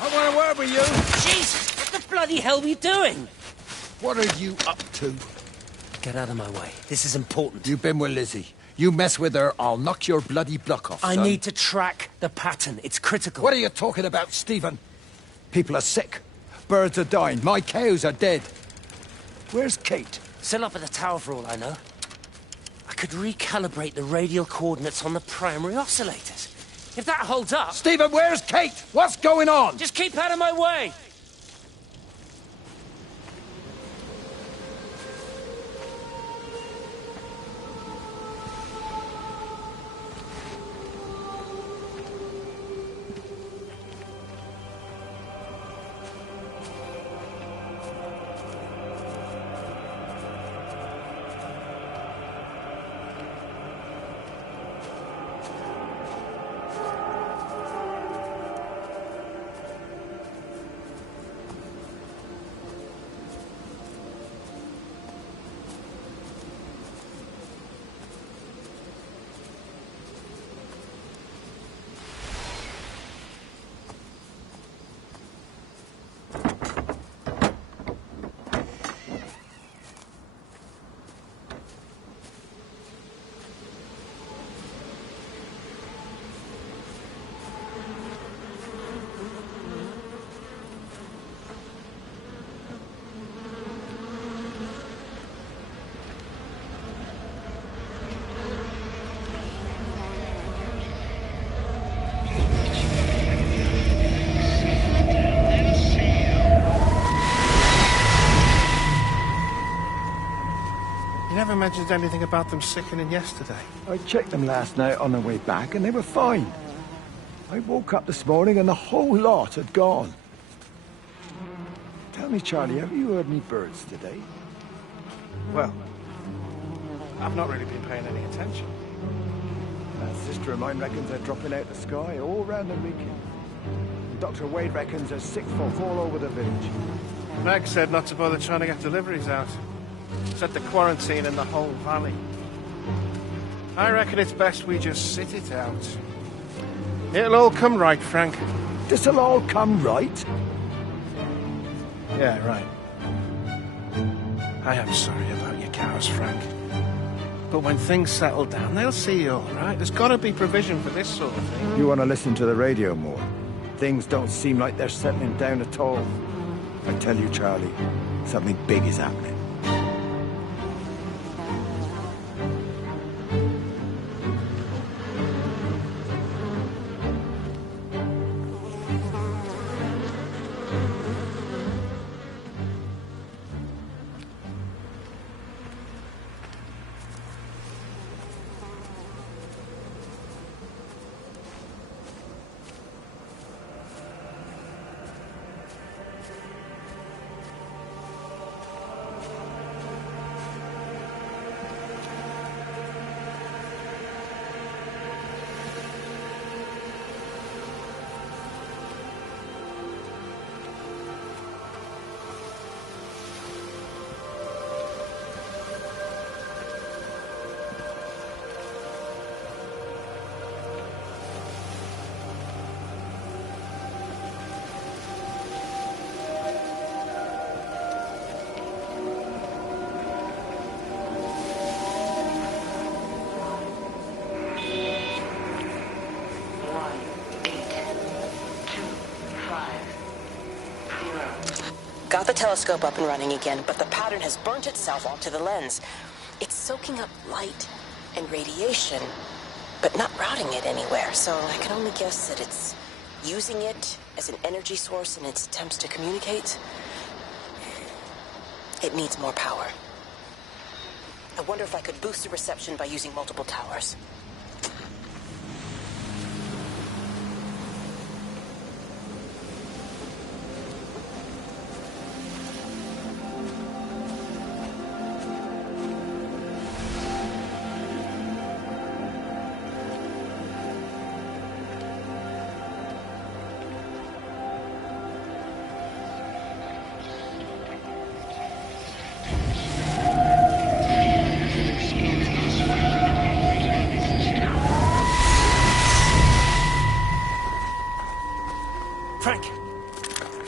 I want to word with you. Jesus, what the bloody hell are you doing? What are you up to? Get out of my way. This is important. You've been with Lizzie. You mess with her, I'll knock your bloody block off, I son. need to track the pattern. It's critical. What are you talking about, Stephen? People are sick. Birds are dying. My cows are dead. Where's Kate? Still up at the tower for all I know. I could recalibrate the radial coordinates on the primary oscillators. If that holds up... Stephen, where's Kate? What's going on? Just keep out of my way! You never mentioned anything about them sickening yesterday. I checked them last night on the way back, and they were fine. I woke up this morning, and the whole lot had gone. Tell me, Charlie, have you heard any birds today? Well, I've not really been paying any attention. That sister of mine reckons they're dropping out the sky all round the region. And Dr. Wade reckons there's sick folk all over the village. Meg said not to bother trying to get deliveries out. Said the quarantine in the whole valley. I reckon it's best we just sit it out. It'll all come right, Frank. This'll all come right? Yeah, right. I am sorry about your cows, Frank. But when things settle down, they'll see you all right. There's got to be provision for this sort of thing. You want to listen to the radio more? Things don't seem like they're settling down at all. I tell you, Charlie, something big is happening. Got the telescope up and running again, but the pattern has burnt itself onto the lens. It's soaking up light and radiation, but not routing it anywhere, so I can only guess that it's using it as an energy source in its attempts to communicate. It needs more power. I wonder if I could boost the reception by using multiple towers.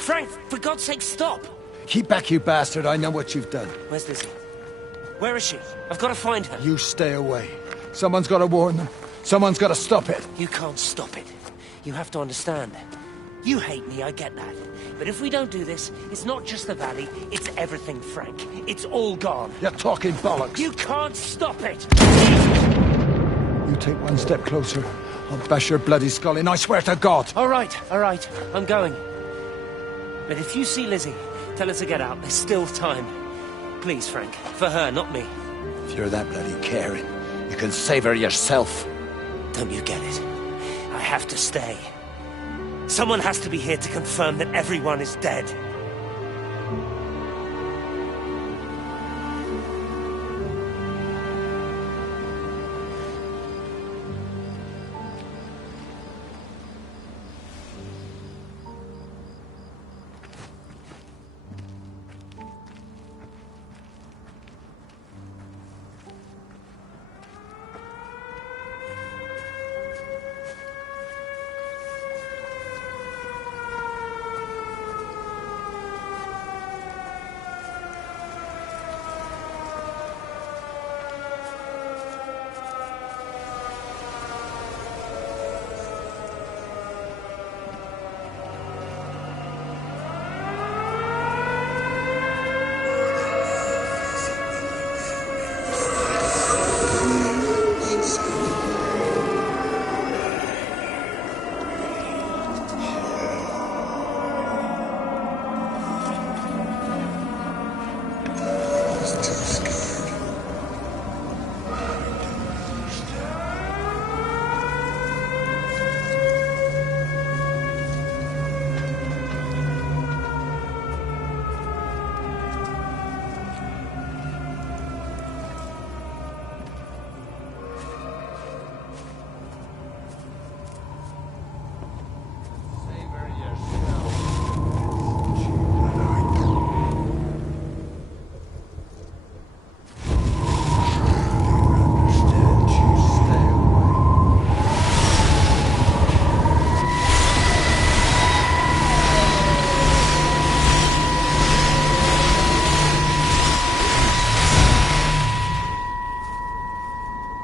Frank, for God's sake, stop! Keep back, you bastard. I know what you've done. Where's Lizzie? Where is she? I've got to find her. You stay away. Someone's got to warn them. Someone's got to stop it. You can't stop it. You have to understand. You hate me, I get that. But if we don't do this, it's not just the valley, it's everything, Frank. It's all gone. You're talking bollocks. You can't stop it! You take one step closer, I'll bash your bloody skull in, I swear to God! All right, I'm going. But if you see Lizzie, tell her to get out. There's still time. Please, Frank. For her, not me. If you're that bloody caring, you can save her yourself. Don't you get it? I have to stay. Someone has to be here to confirm that everyone is dead.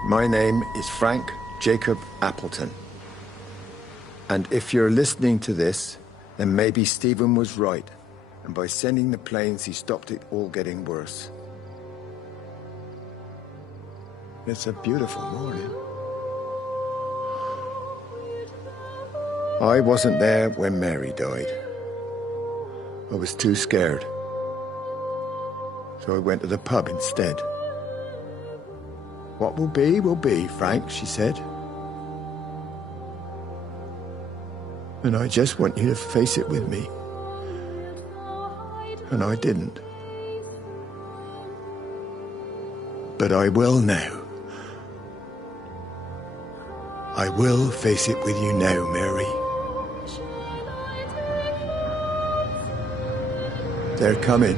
My name is Frank Jacob Appleton. And if you're listening to this, then maybe Stephen was right. And by sending the planes, he stopped it all getting worse. It's a beautiful morning. I wasn't there when Mary died. I was too scared. So I went to the pub instead. What will be, Frank, she said. And I just want you to face it with me. And I didn't. But I will now. I will face it with you now, Mary. They're coming.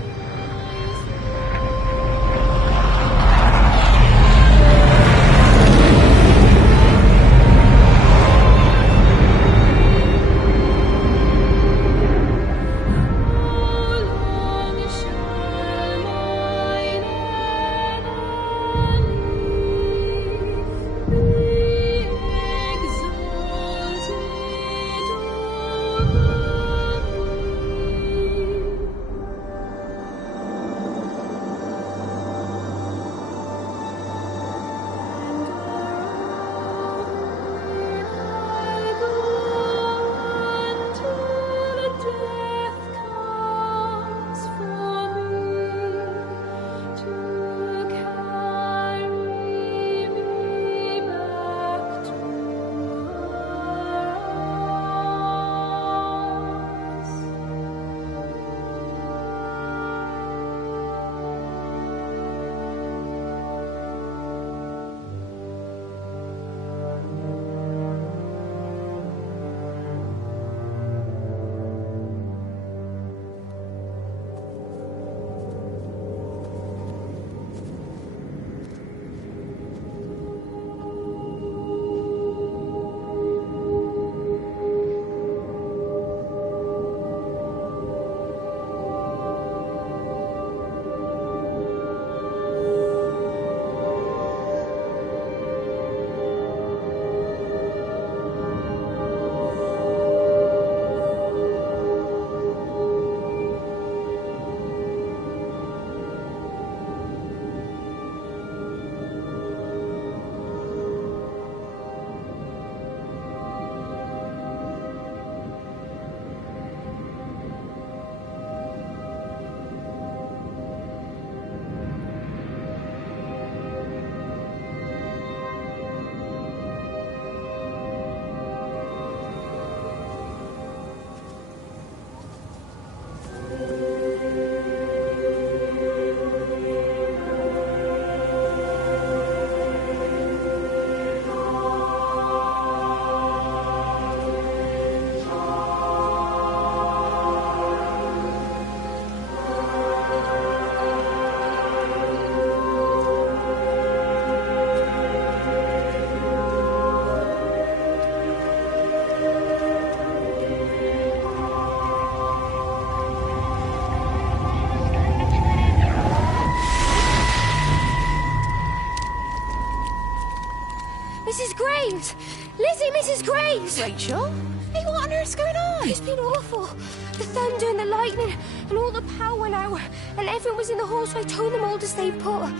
Graves! Rachel? Hey, what on earth's going on? It's been awful. The thunder and the lightning and all the power went out. And everyone was in the hall, so I told them all to stay put. But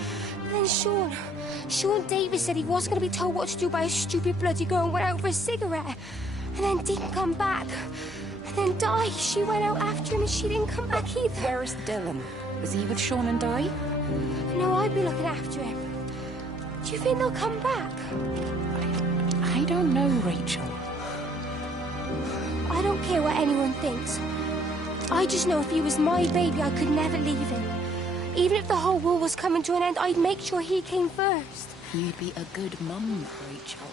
then Sean Davis said he wasn't going to be told what to do by a stupid bloody girl and went out for a cigarette. And then didn't come back. And then Di, she went out after him and she didn't come back either. Where's Dylan? Was he with Sean and Di? No, I'd be looking after him. Do you think they'll come back? I don't know, Rachel. I don't care what anyone thinks. I just know if he was my baby, I could never leave him. Even if the whole world was coming to an end, I'd make sure he came first. You'd be a good mum, Rachel.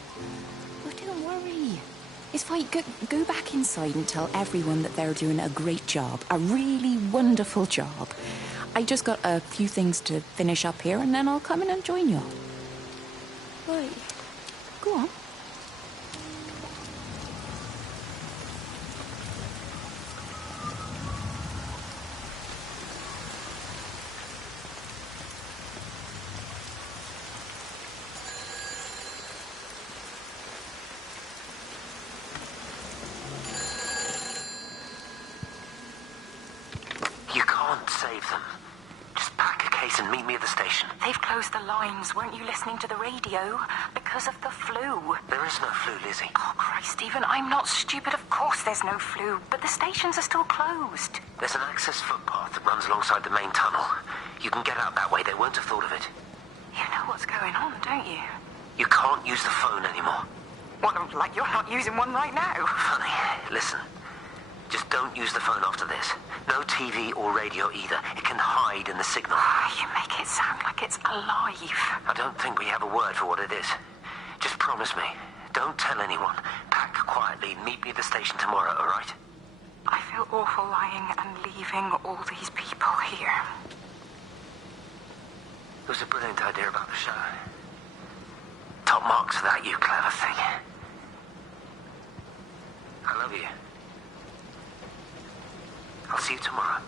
But don't worry. It's fine. Go back inside and tell everyone that they're doing a great job. A really wonderful job. I just got a few things to finish up here, and then I'll come in and join you. Right. Go on. You can't save them. Just pack a case and meet me at the station. They've closed the lines. Weren't you listening to the radio? Because of the flu. There is no flu, Lizzie. Oh, Christ, Stephen, I'm not stupid. Of course there's no flu. But the stations are still closed. There's an access footpath that runs alongside the main tunnel. You can get out that way. They won't have thought of it. You know what's going on, don't you? You can't use the phone anymore. What, like you're not using one right now? Funny. Listen. Just don't use the phone after this. No TV or radio either. It can hide in the signal. You make it sound like it's alive. I don't think we have a word for what it is. Just promise me. Don't tell anyone. Pack quietly and meet me at the station tomorrow, all right? I feel awful lying and leaving all these people here. It was a brilliant idea about the show. Top marks for that, you clever thing. I love you. I'll see you tomorrow.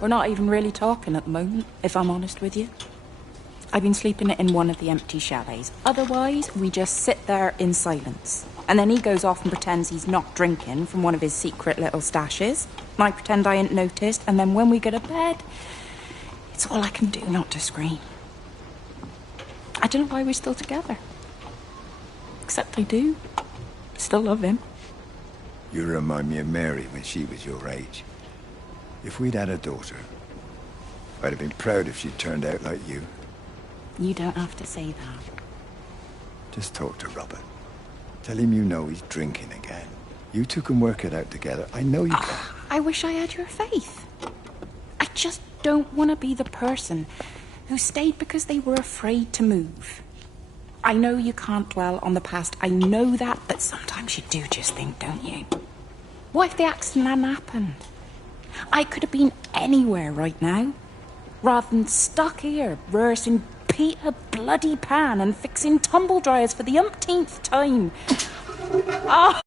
We're not even really talking at the moment, if I'm honest with you. I've been sleeping in one of the empty chalets. Otherwise, we just sit there in silence. And then he goes off and pretends he's not drinking from one of his secret little stashes. And I pretend I ain't noticed, and then when we go to bed, it's all I can do not to scream. I don't know why we're still together. Except I do. Still love him. You remind me of Mary when she was your age. If we'd had a daughter, I'd have been proud if she turned out like you. You don't have to say that. Just talk to Robert. Tell him you know he's drinking again. You two can work it out together. I know you can. I wish I had your faith. just don't want to be the person who stayed because they were afraid to move. I know you can't dwell on the past, I know that, but sometimes you do just think, don't you? What if the accident hadn't happened? I could have been anywhere right now, rather than stuck here, rehearsing Peter bloody Pan and fixing tumble dryers for the umpteenth time. Oh!